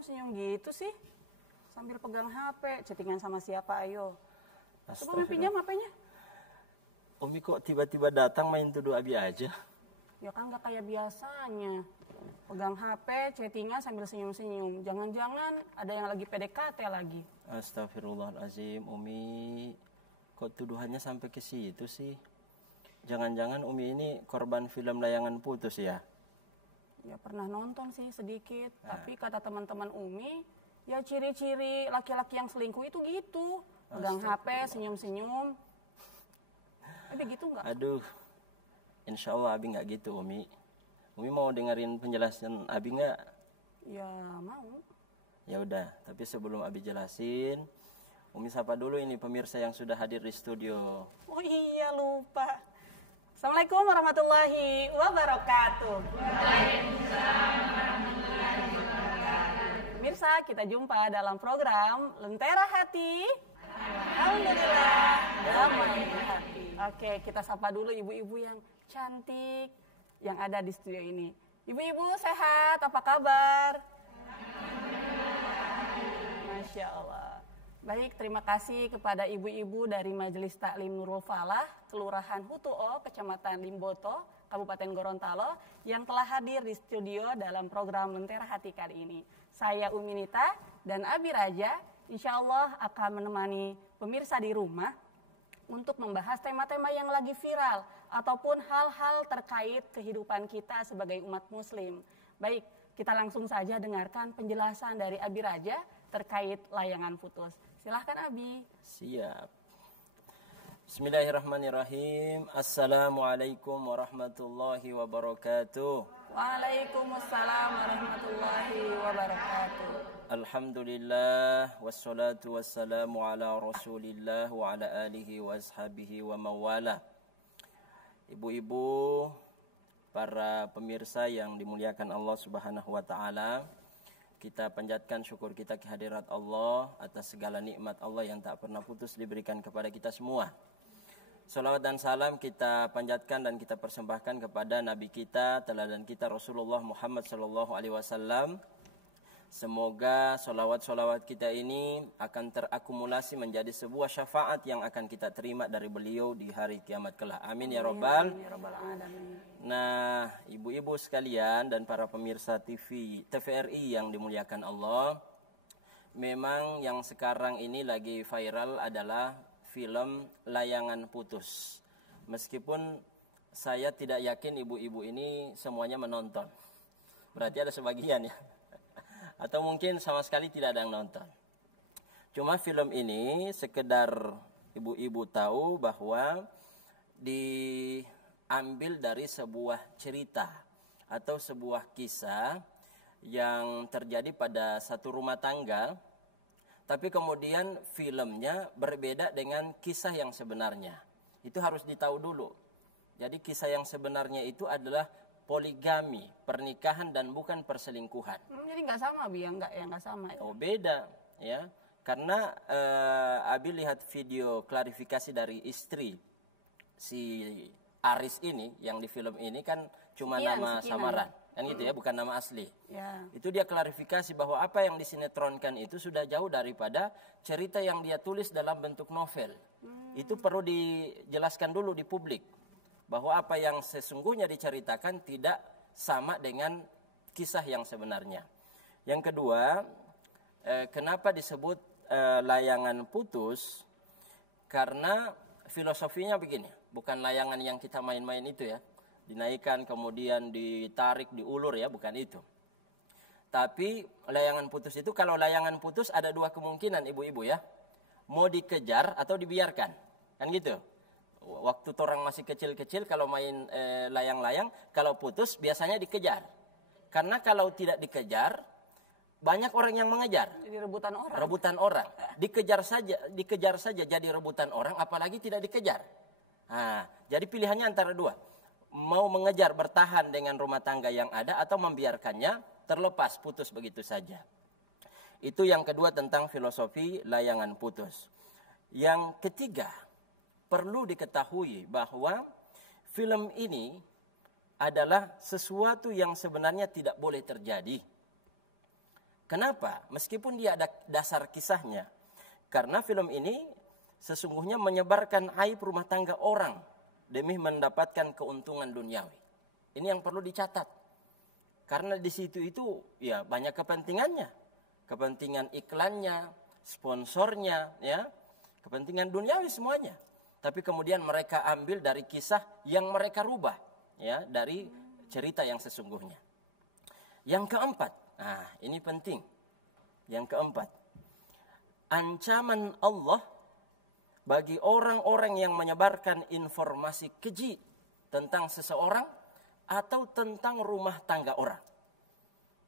senyum-senyum gitu sih? Sambil pegang HP, chattingan sama siapa ayo? Coba pinjam HP-nya. Umi kok tiba-tiba datang main tuduh Abi aja? Ya kan gak kayak biasanya. Pegang HP, chattingan sambil senyum-senyum. Jangan-jangan ada yang lagi PDKT lagi. Astagfirullahaladzim, Umi. Kok tuduhannya sampai ke situ sih? Jangan-jangan Umi ini korban film layangan putus ya? Ya pernah nonton sih sedikit. Tapi kata teman-teman Umi, ya ciri-ciri laki-laki yang selingkuh itu gitu. Pegang HP, senyum-senyum. Begitu nggak? Aduh, insya Allah Abi nggak gitu, Umi. Umi mau dengerin penjelasan Abi nggak? Ya mau. Ya udah, tapi sebelum Abi jelasin, Umi sapa dulu ini pemirsa yang sudah hadir di studio. Oh iya lupa. Assalamualaikum warahmatullahi wabarakatuh. Waalaikumsalam warahmatullahi wabarakatuh. Pemirsa, kita jumpa dalam program Lentera Hati. Alhamdulillah, damai hati. Oke, kita sapa dulu ibu-ibu yang cantik yang ada di studio ini. Ibu-ibu sehat, apa kabar? Masya Allah. Baik, terima kasih kepada ibu-ibu dari Majelis Taklim Nurul Falah, Kelurahan Hutuo, Kecamatan Limboto, Kabupaten Gorontalo, yang telah hadir di studio dalam program Lentera Hati kali ini. Saya Umi Nita dan Abi Raja, insya Allah akan menemani pemirsa di rumah untuk membahas tema-tema yang lagi viral ataupun hal-hal terkait kehidupan kita sebagai umat muslim. Baik, kita langsung saja dengarkan penjelasan dari Abi Raja terkait layangan putus. Silahkan Abi. Siap. Bismillahirrahmanirrahim. Assalamualaikum warahmatullahi wabarakatuh. Waalaikumsalam warahmatullahi wabarakatuh. Alhamdulillah wassalatu wassalamu ala Rasulillah wa ala alihi wa ashabihi wa mawala. Ibu-ibu, para pemirsa yang dimuliakan Allah Subhanahu wa taala, kita panjatkan syukur kita kehadirat Allah atas segala nikmat Allah yang tak pernah putus diberikan kepada kita semua. Salawat dan salam kita panjatkan dan kita persembahkan kepada Nabi kita, teladan kita Rasulullah Muhammad sallallahu alaihi wasallam. Semoga solawat-solawat kita ini akan terakumulasi menjadi sebuah syafaat yang akan kita terima dari beliau di hari kiamat kelak. Amin ya Rabbal. Nah, ibu-ibu sekalian dan para pemirsa TVRI yang dimuliakan Allah, memang yang sekarang ini lagi viral adalah film Layangan Putus. Meskipun saya tidak yakin ibu-ibu ini semuanya menonton. Berarti ada sebagian ya. Atau mungkin sama sekali tidak ada yang nonton. Cuma film ini sekedar ibu-ibu tahu bahwa diambil dari sebuah cerita atau sebuah kisah yang terjadi pada satu rumah tangga, tapi kemudian filmnya berbeda dengan kisah yang sebenarnya. Itu harus ditahu dulu. Jadi kisah yang sebenarnya itu adalah poligami, pernikahan dan bukan perselingkuhan. Jadi nggak sama, Bi, nggak sama. Oh beda, ya. Karena Abi lihat video klarifikasi dari istri si Aris ini, yang di film ini kan cuma nama samaran, kan gitu ya, bukan nama asli. Ya. Itu dia klarifikasi bahwa apa yang disinetronkan itu sudah jauh daripada cerita yang dia tulis dalam bentuk novel. Itu perlu dijelaskan dulu di publik, bahwa apa yang sesungguhnya diceritakan tidak sama dengan kisah yang sebenarnya. Yang kedua, kenapa disebut layangan putus? Karena filosofinya begini, bukan layangan yang kita main-main itu ya, dinaikkan kemudian ditarik, diulur ya, bukan itu. Tapi layangan putus itu, kalau layangan putus ada dua kemungkinan ibu-ibu ya, mau dikejar atau dibiarkan, kan gitu. Waktu orang masih kecil-kecil kalau main layang-layang, kalau putus biasanya dikejar. Karena kalau tidak dikejar, banyak orang yang mengejar. Jadi rebutan orang. Rebutan orang. Dikejar saja jadi rebutan orang, apalagi tidak dikejar. Nah, jadi pilihannya antara dua. Mau mengejar, bertahan dengan rumah tangga yang ada, atau membiarkannya terlepas, putus begitu saja. Itu yang kedua tentang filosofi layangan putus. Yang ketiga, perlu diketahui bahwa film ini adalah sesuatu yang sebenarnya tidak boleh terjadi. Kenapa? Meskipun dia ada dasar kisahnya. Karena film ini sesungguhnya menyebarkan aib rumah tangga orang demi mendapatkan keuntungan duniawi. Ini yang perlu dicatat. Karena di situ itu ya banyak kepentingannya. Kepentingan iklannya, sponsornya, ya, kepentingan duniawi semuanya. Tapi kemudian mereka ambil dari kisah yang mereka rubah, ya, dari cerita yang sesungguhnya. Yang keempat, nah ini penting. Yang keempat, ancaman Allah bagi orang-orang yang menyebarkan informasi keji tentang seseorang atau tentang rumah tangga orang.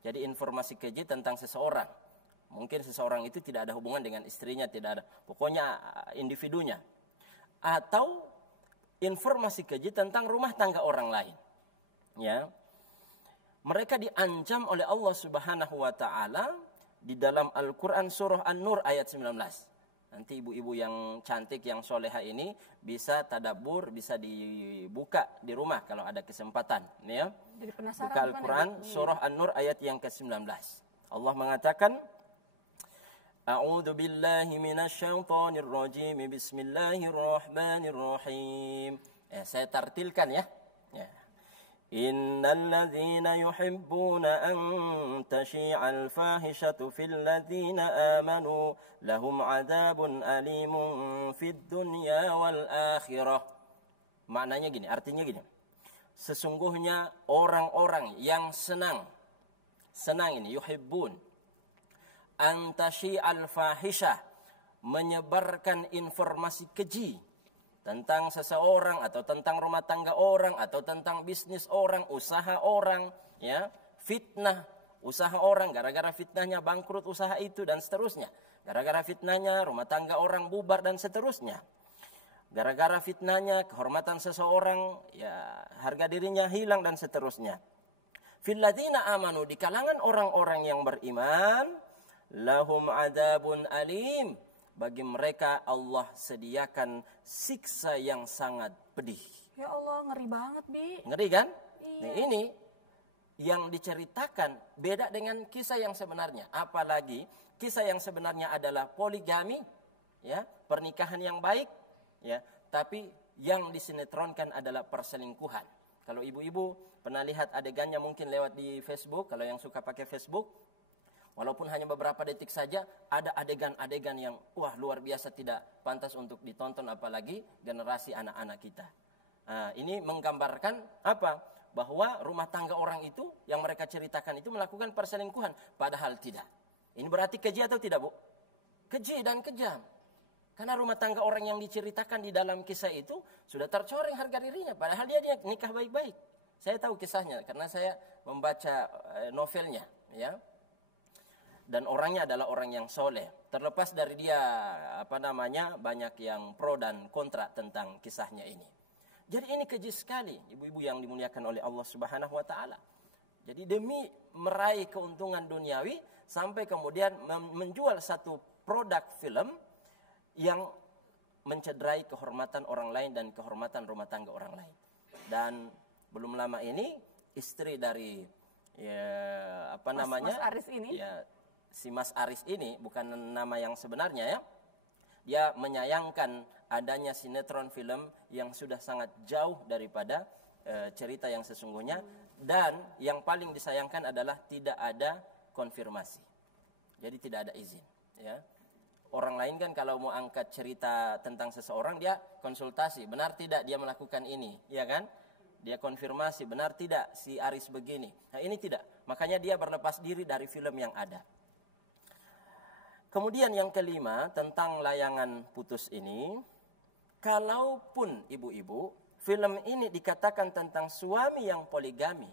Jadi informasi keji tentang seseorang. Mungkin seseorang itu tidak ada hubungan dengan istrinya, tidak ada. Pokoknya individunya. Atau informasi keji tentang rumah tangga orang lain. Ya. Mereka diancam oleh Allah Subhanahu wa taala di dalam Al-Qur'an surah An-Nur ayat 19. Nanti ibu-ibu yang cantik, yang soleha ini bisa tadabbur, bisa dibuka di rumah kalau ada kesempatan. Ya. Jadi penasaran. Buka Al-Quran, surah An-Nur ayat yang ke-19. Allah mengatakan, A'udzu billahi minasyaitonir rajim. Bismillahirrahmanirrahim. Saya tartilkan ya. Innal ladzina yuhibbuna an tashi'al fahishatu fil ladzina amanu lahum 'adzabun alimun fid dunya wal akhirah. Maknanya gini, artinya gini. Sesungguhnya orang-orang yang senang ini yuhibbun antashi al-fahisha, menyebarkan informasi keji tentang seseorang atau tentang rumah tangga orang atau tentang bisnis orang, usaha orang, ya, fitnah usaha orang, gara-gara fitnahnya bangkrut usaha itu dan seterusnya. Gara-gara fitnahnya rumah tangga orang bubar dan seterusnya. Gara-gara fitnahnya kehormatan seseorang, ya, harga dirinya hilang dan seterusnya. Fil ladzina amanu, di kalangan orang-orang yang beriman, lahum adzabun alim, bagi mereka Allah sediakan siksa yang sangat pedih. Ya Allah, ngeri banget, Bi. Ngeri kan? Iya. Nah, ini yang diceritakan beda dengan kisah yang sebenarnya. Apalagi kisah yang sebenarnya adalah poligami, ya, pernikahan yang baik, ya, tapi yang disinetronkan adalah perselingkuhan. Kalau ibu-ibu pernah lihat adegannya mungkin lewat di Facebook, kalau yang suka pakai Facebook, walaupun hanya beberapa detik saja, ada adegan-adegan yang wah luar biasa tidak pantas untuk ditonton, apalagi generasi anak-anak kita. Nah, ini menggambarkan apa? Bahwa rumah tangga orang itu yang mereka ceritakan itu melakukan perselingkuhan, padahal tidak. Ini berarti keji atau tidak, Bu? Keji dan kejam. Karena rumah tangga orang yang diceritakan di dalam kisah itu sudah tercoreng harga dirinya, padahal dia nikah baik-baik. Saya tahu kisahnya karena saya membaca novelnya, ya. Dan orangnya adalah orang yang soleh. Terlepas dari dia banyak yang pro dan kontra tentang kisahnya ini. Jadi ini keji sekali, ibu-ibu yang dimuliakan oleh Allah Subhanahu wa taala. Jadi demi meraih keuntungan duniawi sampai kemudian menjual satu produk film yang mencederai kehormatan orang lain dan kehormatan rumah tangga orang lain. Dan belum lama ini istri dari Mas Aris ini, ya, si Mas Aris ini, bukan nama yang sebenarnya, ya, dia menyayangkan adanya sinetron film yang sudah sangat jauh daripada cerita yang sesungguhnya, dan yang paling disayangkan adalah tidak ada konfirmasi. Jadi tidak ada izin, ya. Orang lain kan kalau mau angkat cerita tentang seseorang dia konsultasi, benar tidak dia melakukan ini, ya kan? Dia konfirmasi, benar tidak si Aris begini. Nah, ini tidak. Makanya dia berlepas diri dari film yang ada. Kemudian yang kelima tentang layangan putus ini, kalaupun ibu-ibu film ini dikatakan tentang suami yang poligami,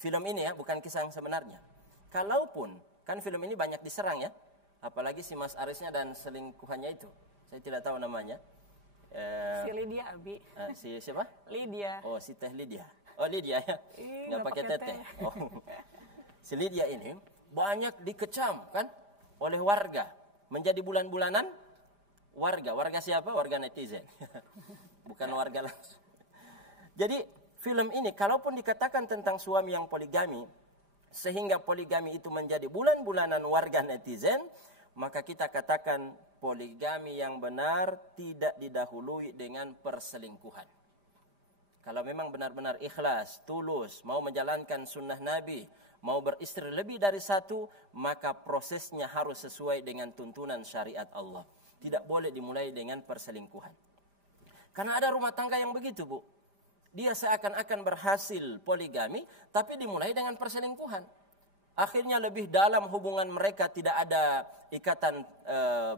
film ini ya, bukan kisah yang sebenarnya. Kalaupun, kan film ini banyak diserang ya, apalagi si Mas Arisnya dan selingkuhannya itu, saya tidak tahu namanya. Si Lydia, Abi. Si siapa? Lydia. Oh, si Teh Lydia. Oh, Lydia ya, nggak pakai teteh. Oh. Si Lydia ini banyak dikecam kan oleh warga, menjadi bulan-bulanan warga siapa? Warga netizen. Bukan warga langsung. Jadi film ini kalaupun dikatakan tentang suami yang poligami, sehingga poligami itu menjadi bulan-bulanan warga netizen, maka kita katakan poligami yang benar tidak didahului dengan perselingkuhan. Kalau memang benar-benar ikhlas, tulus, mau menjalankan sunnah Nabi, mau beristri lebih dari satu, maka prosesnya harus sesuai dengan tuntunan syariat Allah. Tidak boleh dimulai dengan perselingkuhan. Karena ada rumah tangga yang begitu, Bu. Dia seakan-akan berhasil poligami, tapi dimulai dengan perselingkuhan. Akhirnya lebih dalam hubungan mereka, tidak ada ikatan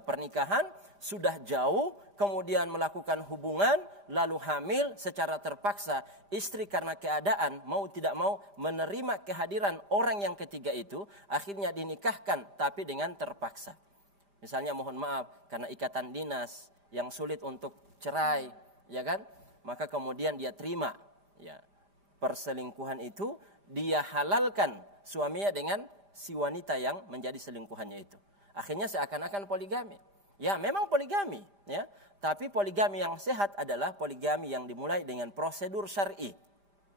pernikahan, sudah jauh, kemudian melakukan hubungan, lalu hamil secara terpaksa. Istri karena keadaan mau tidak mau menerima kehadiran orang yang ketiga itu, akhirnya dinikahkan tapi dengan terpaksa. Misalnya mohon maaf karena ikatan dinas yang sulit untuk cerai, ya kan? Maka kemudian dia terima, ya, perselingkuhan itu, dia halalkan suaminya dengan si wanita yang menjadi selingkuhannya itu. Akhirnya seakan-akan poligami. Ya, memang poligami, ya. Tapi poligami yang sehat adalah poligami yang dimulai dengan prosedur syar'i.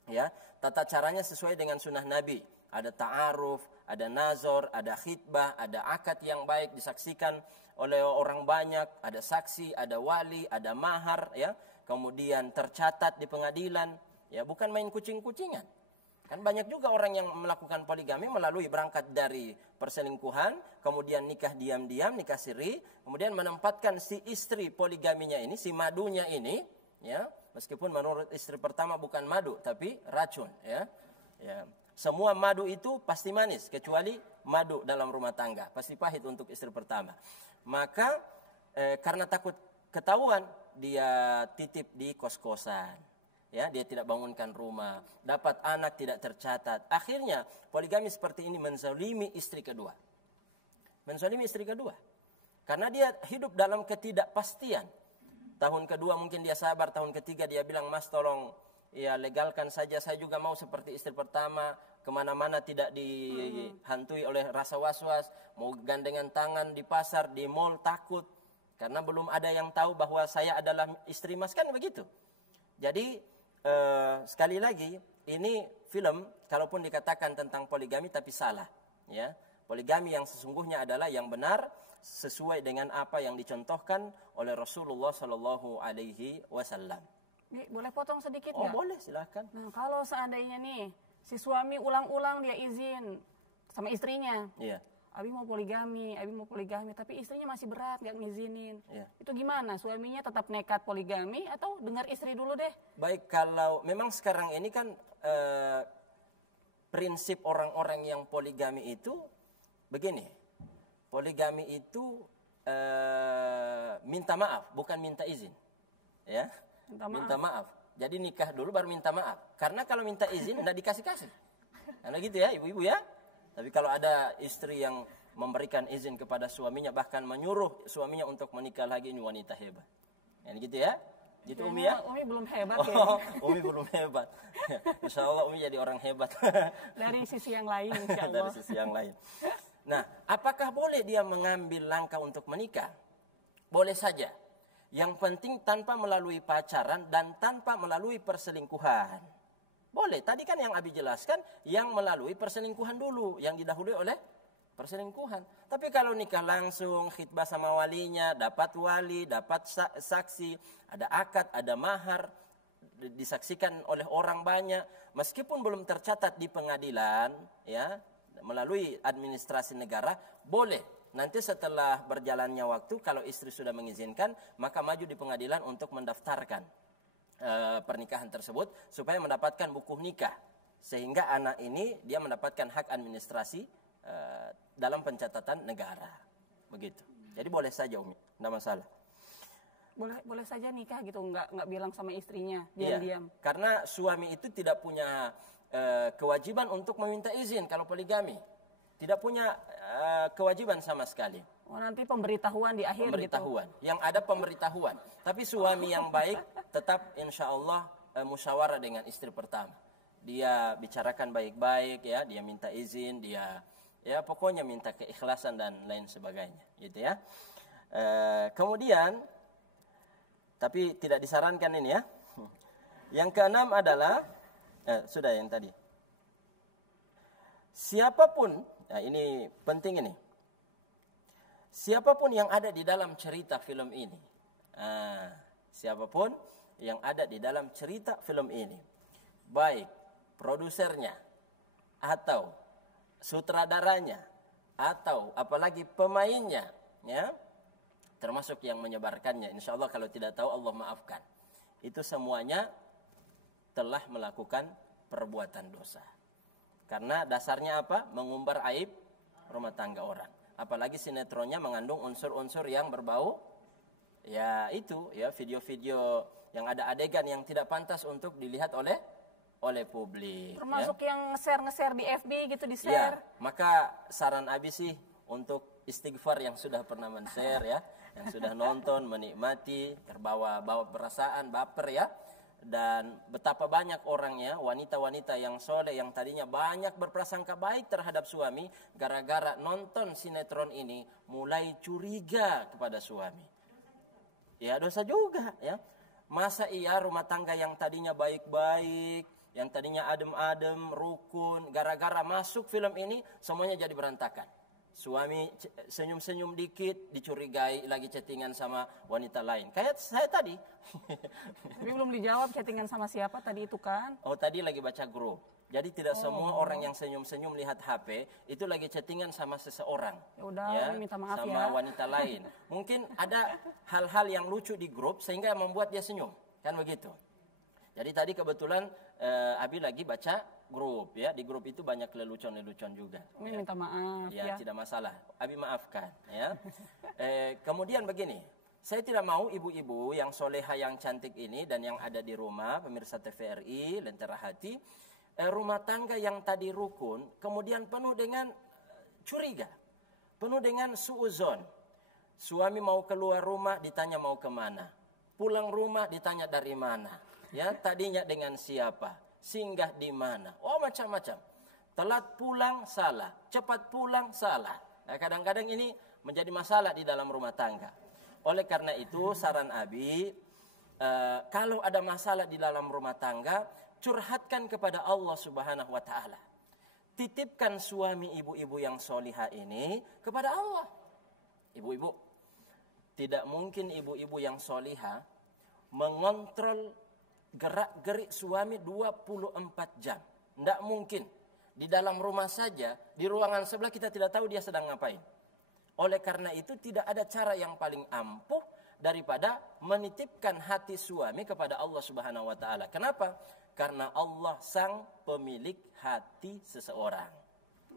Ya, tata caranya sesuai dengan sunnah Nabi. Ada ta'aruf, ada nazar, ada khitbah, ada akad yang baik disaksikan oleh orang banyak, ada saksi, ada wali, ada mahar, ya. Kemudian tercatat di pengadilan, ya, bukan main kucing-kucingan. Kan banyak juga orang yang melakukan poligami melalui berangkat dari perselingkuhan, kemudian nikah diam-diam, nikah siri, kemudian menempatkan si istri poligaminya ini, si madunya ini, ya, meskipun menurut istri pertama bukan madu tapi racun, ya. Ya. Semua madu itu pasti manis kecuali madu dalam rumah tangga, pasti pahit untuk istri pertama. Maka karena takut ketahuan, dia titip di kos-kosan. Ya, dia tidak bangunkan rumah, dapat anak tidak tercatat. Akhirnya poligami seperti ini menzalimi istri kedua. Menzalimi istri kedua. Karena dia hidup dalam ketidakpastian. Tahun kedua mungkin dia sabar, tahun ketiga dia bilang, "Mas, tolong ya legalkan saja, saya juga mau seperti istri pertama, kemana-mana tidak dihantui oleh rasa was-was, mau gandengan tangan di pasar, di mall takut, karena belum ada yang tahu bahwa saya adalah istri Mas," kan begitu. Jadi sekali lagi, ini film kalaupun dikatakan tentang poligami tapi salah, ya. Poligami yang sesungguhnya adalah yang benar sesuai dengan apa yang dicontohkan oleh Rasulullah Shallallahu Alaihi Wasallam. Boleh potong sedikit Oh, nggak? boleh, silahkan. Nah, kalau seandainya nih si suami ulang-ulang dia izin sama istrinya, Iya. Abi mau poligami, tapi istrinya masih berat, nggak ngizinin. Ya. Itu gimana? Suaminya tetap nekat poligami atau dengar istri dulu deh? Baik, kalau memang sekarang ini kan prinsip orang-orang yang poligami itu begini. Poligami itu minta maaf, bukan minta izin. Ya, minta maaf. Jadi nikah dulu baru minta maaf. Karena kalau minta izin nggak dikasih-kasih. Karena gitu ya, ibu-ibu ya. Tapi kalau ada istri yang memberikan izin kepada suaminya, bahkan menyuruh suaminya untuk menikah lagi, ini wanita hebat. Ya, gitu ya. Gitu Umi ya? Umi belum hebat ya. Umi belum hebat. Insya Allah Umi jadi orang hebat. Dari sisi yang lain, insya Allah. Dari sisi yang lain. Nah, apakah boleh dia mengambil langkah untuk menikah? Boleh saja. Yang penting tanpa melalui pacaran dan tanpa melalui perselingkuhan. Boleh, tadi kan yang Abi jelaskan, yang melalui perselingkuhan dulu, yang didahului oleh perselingkuhan. Tapi kalau nikah langsung, khitbah sama walinya, dapat wali, dapat saksi, ada akad, ada mahar, disaksikan oleh orang banyak, meskipun belum tercatat di pengadilan, ya, melalui administrasi negara, boleh. Nanti setelah berjalannya waktu, kalau istri sudah mengizinkan, maka maju di pengadilan untuk mendaftarkan pernikahan tersebut supaya mendapatkan buku nikah, sehingga anak ini dia mendapatkan hak administrasi dalam pencatatan negara, begitu. Jadi boleh saja Umi, tidak masalah. Boleh saja nikah gitu, nggak bilang sama istrinya diam-diam. Iya, karena suami itu tidak punya kewajiban untuk meminta izin kalau poligami, tidak punya kewajiban sama sekali. Oh, nanti pemberitahuan di akhir pemberitahuan. Gitu. Yang ada pemberitahuan. Tapi suami yang baik tetap insya Allah musyawarah dengan istri pertama. Dia bicarakan baik-baik, ya, dia minta izin, dia ya pokoknya minta keikhlasan dan lain sebagainya, gitu ya. Kemudian, tapi tidak disarankan ini ya. Yang keenam adalah sudah yang tadi. siapapun, nah ini penting ini, siapapun yang ada di dalam cerita film ini, siapapun yang ada di dalam cerita film ini, baik produsernya atau sutradaranya atau apalagi pemainnya, ya, termasuk yang menyebarkannya, insya Allah kalau tidak tahu Allah maafkan, itu semuanya telah melakukan perbuatan dosa. Karena dasarnya apa? Mengumbar aib rumah tangga orang. Apalagi sinetronnya mengandung unsur-unsur yang berbau, ya itu, ya video-video yang ada adegan yang tidak pantas untuk dilihat oleh publik. Termasuk ya. yang nge-share di FB gitu, Ya, di-share. maka saran Abi sih untuk istighfar yang sudah pernah men-share ya, yang sudah nonton, menikmati, terbawa perasaan, baper ya. Dan betapa banyak orangnya, wanita-wanita yang soleh, yang tadinya banyak berprasangka baik terhadap suami, gara-gara nonton sinetron ini mulai curiga kepada suami. Ya dosa juga ya. Masa iya rumah tangga yang tadinya baik-baik, yang tadinya adem-adem, rukun, gara-gara masuk film ini semuanya jadi berantakan. Suami senyum-senyum dikit dicurigai lagi chattingan sama wanita lain. Kayak saya tadi. Tapi belum dijawab chattingan sama siapa tadi itu kan? Oh, tadi lagi baca grup. Jadi tidak semua orang yang senyum-senyum lihat HP itu lagi chattingan sama seseorang. Ya udah, minta maaf sama ya. wanita lain. Mungkin ada hal-hal yang lucu di grup sehingga membuat dia senyum. Kan begitu. Jadi tadi kebetulan Abi lagi baca grup ya. Di grup itu banyak lelucon-lelucon juga. Minta maaf ya. Ya, tidak masalah. Abi maafkan ya. Kemudian begini. Saya tidak mau ibu-ibu yang soleha yang cantik ini dan yang ada di rumah, pemirsa TVRI, Lentera Hati, rumah tangga yang tadi rukun, kemudian penuh dengan curiga, penuh dengan suuzon. Suami mau keluar rumah, ditanya mau kemana. Pulang rumah, ditanya dari mana. Ya, tadinya dengan siapa, singgah di mana. Oh, macam-macam. Telat pulang, salah. Cepat pulang, salah. Kadang-kadang ini menjadi masalah di dalam rumah tangga. Oleh karena itu, saran Abi, kalau ada masalah di dalam rumah tangga, curhatkan kepada Allah Subhanahu wa Ta'ala. Titipkan suami ibu-ibu yang solihah ini kepada Allah. Ibu-ibu, tidak mungkin ibu-ibu yang solihah mengontrol gerak-gerik suami 24 jam. Tidak mungkin. Di dalam rumah saja, di ruangan sebelah kita tidak tahu dia sedang ngapain. Oleh karena itu tidak ada cara yang paling ampuh daripada menitipkan hati suami kepada Allah Subhanahu wa Ta'ala. Kenapa? Karena Allah sang pemilik hati seseorang.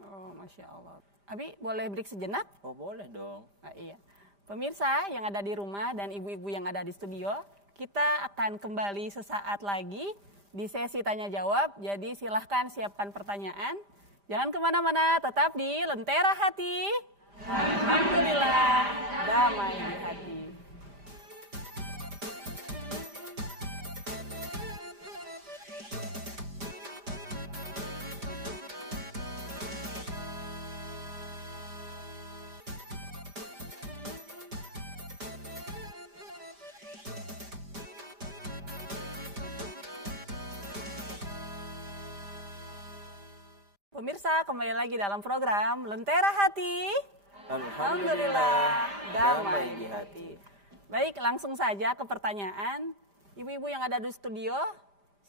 Oh, Masya Allah. Abi, boleh break sejenak? Oh, boleh dong. Iya. Pemirsa yang ada di rumah dan ibu-ibu yang ada di studio, kita akan kembali sesaat lagi di sesi tanya jawab. Jadi silahkan siapkan pertanyaan. Jangan kemana-mana, tetap di Lentera Hati. Alhamdulillah, damai di hati. Pemirsa, kembali lagi dalam program Lentera Hati. Alhamdulillah, damai di hati. Baik, langsung saja ke pertanyaan. Ibu-ibu yang ada di studio,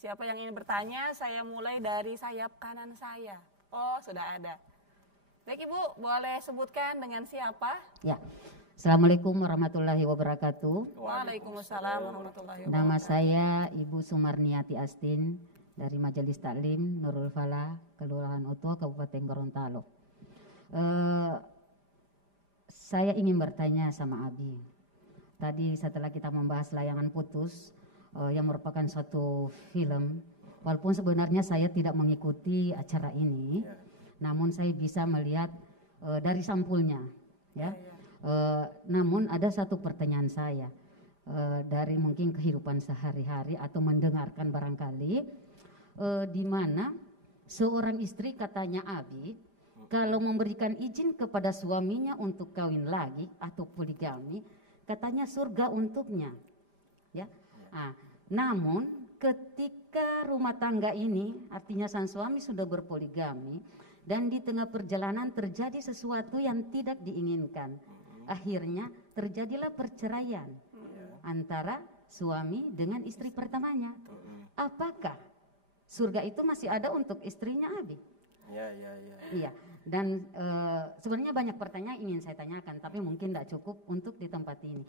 siapa yang ingin bertanya? Saya mulai dari sayap kanan saya. Oh, sudah ada. Baik Ibu, boleh sebutkan dengan siapa? Ya, Assalamualaikum warahmatullahi wabarakatuh. Waalaikumsalam warahmatullahi wabarakatuh. Nama saya Ibu Sumarniati Astin dari Majelis Taklim Nurul Falah, Kelurahan Oto, Kabupaten Gorontalo. Saya ingin bertanya sama Abi. Tadi setelah kita membahas Layangan Putus, yang merupakan suatu film, walaupun sebenarnya saya tidak mengikuti acara ini, namun saya bisa melihat dari sampulnya, ya. Namun ada satu pertanyaan saya dari mungkin kehidupan sehari-hari atau mendengarkan barangkali, di mana seorang istri katanya Abi, kalau memberikan izin kepada suaminya untuk kawin lagi atau poligami, katanya surga untuknya, ya. Namun ketika rumah tangga ini, artinya sang suami sudah berpoligami, dan di tengah perjalanan terjadi sesuatu yang tidak diinginkan. Akhirnya terjadilah perceraian antara suami dengan istri pertamanya. Apakah surga itu masih ada untuk istrinya Abi? Iya. Dan sebenarnya banyak pertanyaan ingin saya tanyakan, tapi mungkin tidak cukup untuk di tempat ini.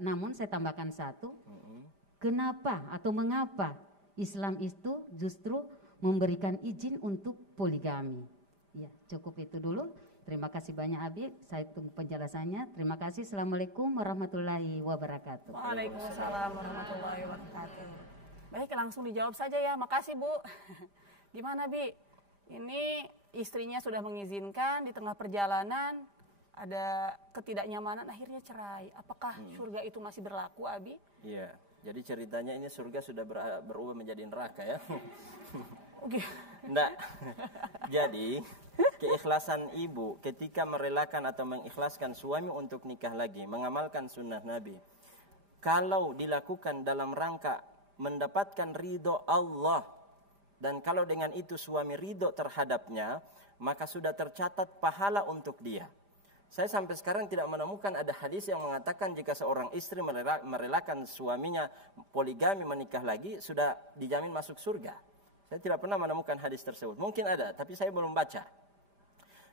Namun saya tambahkan satu, kenapa atau mengapa Islam itu justru memberikan izin untuk poligami? Ya, cukup itu dulu. Terima kasih banyak Abi, saya tunggu penjelasannya. Terima kasih. Assalamualaikum warahmatullahi wabarakatuh. Waalaikumsalam warahmatullahi wabarakatuh. Baik, langsung dijawab saja ya. Makasih Bu. Gimana Bi? Ini istrinya sudah mengizinkan, di tengah perjalanan ada ketidaknyamanan, akhirnya cerai. Apakah surga itu masih berlaku Abi? Iya. Jadi ceritanya ini surga sudah berubah menjadi neraka ya. Enggak. Jadi keikhlasan ibu ketika merelakan atau mengikhlaskan suami untuk nikah lagi, mengamalkan sunnah Nabi, kalau dilakukan dalam rangka mendapatkan ridho Allah, dan kalau dengan itu suami ridho terhadapnya, maka sudah tercatat pahala untuk dia. Saya sampai sekarang tidak menemukan ada hadis yang mengatakan jika seorang istri merelakan suaminya poligami menikah lagi, sudah dijamin masuk surga. Saya tidak pernah menemukan hadis tersebut. Mungkin ada, tapi saya belum baca.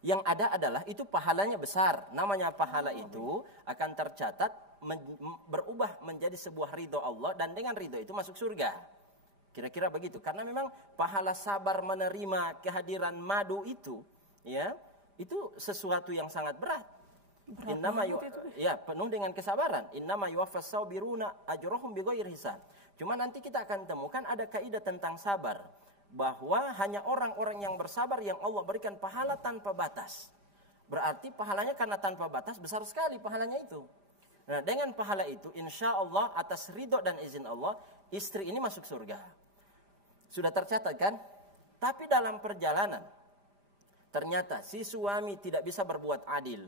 Yang ada adalah itu pahalanya besar. Namanya pahala itu akan tercatat berubah menjadi sebuah ridho Allah, dan dengan ridho itu masuk surga. Kira-kira begitu. Karena memang pahala sabar menerima kehadiran madu itu, ya, itu sesuatu yang sangat berat. Penuh dengan kesabaran. Innama yuwaffas sabiruna ajrahum bighairi hisab. Cuma nanti kita akan temukan ada kaidah tentang sabar, bahwa hanya orang-orang yang bersabar yang Allah berikan pahala tanpa batas. Berarti pahalanya karena tanpa batas besar sekali pahalanya itu. Nah, dengan pahala itu insya Allah atas ridho dan izin Allah, istri ini masuk surga. Sudah tercatat kan? Tapi dalam perjalanan ternyata si suami tidak bisa berbuat adil.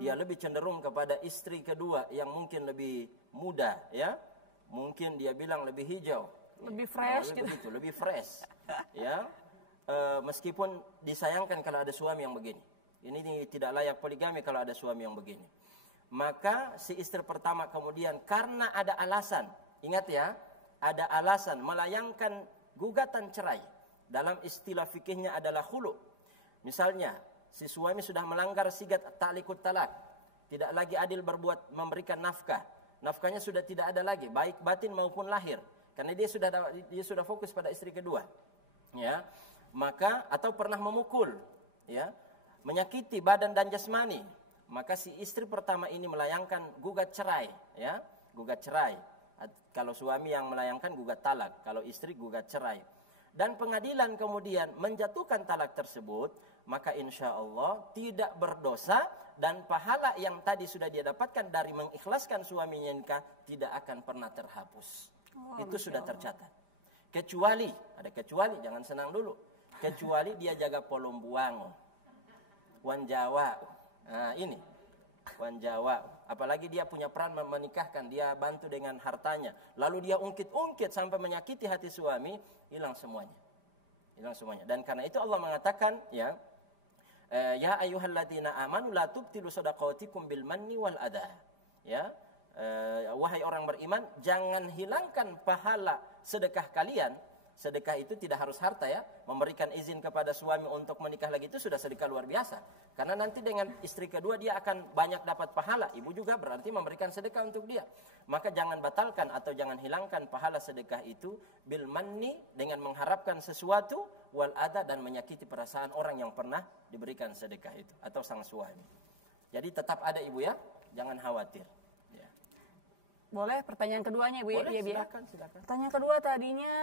Dia lebih cenderung kepada istri kedua yang mungkin lebih muda, ya. Mungkin dia bilang lebih hijau, lebih fresh gitu. Lebih fresh. Ya. Meskipun disayangkan kalau ada suami yang begini. Ini tidak layak poligami kalau ada suami yang begini. Maka si istri pertama kemudian karena ada alasan, ingat ya, ada alasan melayangkan gugatan cerai. Dalam istilah fikihnya adalah khulu. Misalnya, si suami sudah melanggar sigat ta'liqut talak, tidak lagi adil berbuat memberikan nafkah. Nafkahnya sudah tidak ada lagi, baik batin maupun lahir, karena dia sudah fokus pada istri kedua. Ya. Maka atau pernah memukul, ya, menyakiti badan dan jasmani, maka si istri pertama ini melayangkan gugat cerai, ya, gugat cerai. Kalau suami yang melayangkan gugat talak, kalau istri gugat cerai. Dan pengadilan kemudian menjatuhkan talak tersebut, maka insya Allah tidak berdosa, dan pahala yang tadi sudah dia dapatkan dari mengikhlaskan suaminya nikah tidak akan pernah terhapus. Itu sudah tercatat. Kecuali, ada kecuali, jangan senang dulu. Kecuali dia jaga polong buang, wan Jawa. Nah ini, wan Jawa. Apalagi dia punya peran menikahkan, dia bantu dengan hartanya. Lalu dia ungkit-ungkit sampai menyakiti hati suami, hilang semuanya. Hilang semuanya. Dan karena itu Allah mengatakan, ya, ya ayyuhalladzina amanu la tubtilu shadaqatikum bil manni wal adha. Ya, wahai orang beriman, jangan hilangkan pahala sedekah kalian. Sedekah itu tidak harus harta, ya. Memberikan izin kepada suami untuk menikah lagi itu sudah sedekah luar biasa. Karena nanti dengan istri kedua dia akan banyak dapat pahala. Ibu juga berarti memberikan sedekah untuk dia. Maka jangan batalkan atau jangan hilangkan pahala sedekah itu bil manni, dengan mengharapkan sesuatu, wal adha, dan menyakiti perasaan orang yang pernah diberikan sedekah itu atau sang suami. Jadi tetap ada ibu, ya. Jangan khawatir. Ya. Boleh pertanyaan keduanya ibu? Boleh, ya, silakan. Pertanyaan kedua tadinya,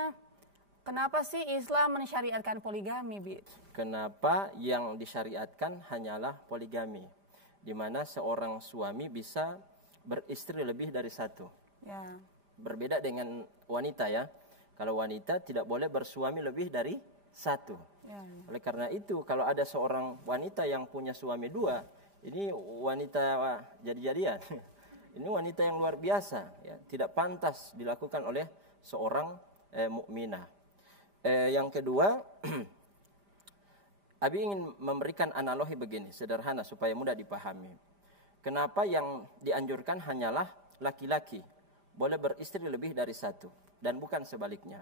kenapa sih Islam mensyariatkan poligami, Bi? Kenapa yang disyariatkan hanyalah poligami, di mana seorang suami bisa beristri lebih dari satu. Ya. Berbeda dengan wanita, ya. Kalau wanita tidak boleh bersuami lebih dari satu. Ya. Oleh karena itu, kalau ada seorang wanita yang punya suami dua, ini wanita jadi-jadian. Ini wanita yang luar biasa, ya. Tidak pantas dilakukan oleh seorang mukminah. Yang kedua, Abi ingin memberikan analogi begini, sederhana supaya mudah dipahami. Kenapa yang dianjurkan hanyalah laki-laki boleh beristri lebih dari satu dan bukan sebaliknya?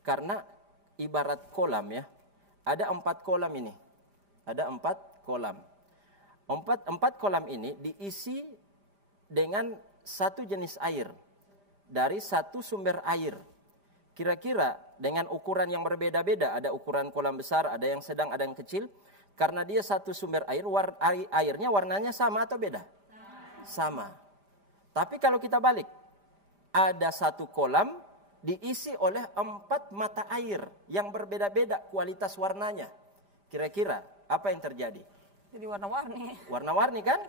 Karena ibarat kolam ya, ada 4 kolam ini. Ada 4 kolam. Empat kolam ini diisi dengan satu jenis air dari satu sumber air. Kira-kira dengan ukuran yang berbeda-beda, ada ukuran kolam besar, ada yang sedang, ada yang kecil. Karena dia satu sumber air, airnya warnanya sama atau beda? Sama. Tapi kalau kita balik, ada satu kolam diisi oleh 4 mata air yang berbeda-beda kualitas warnanya. Kira-kira apa yang terjadi? Jadi warna-warni. Warna-warni kan?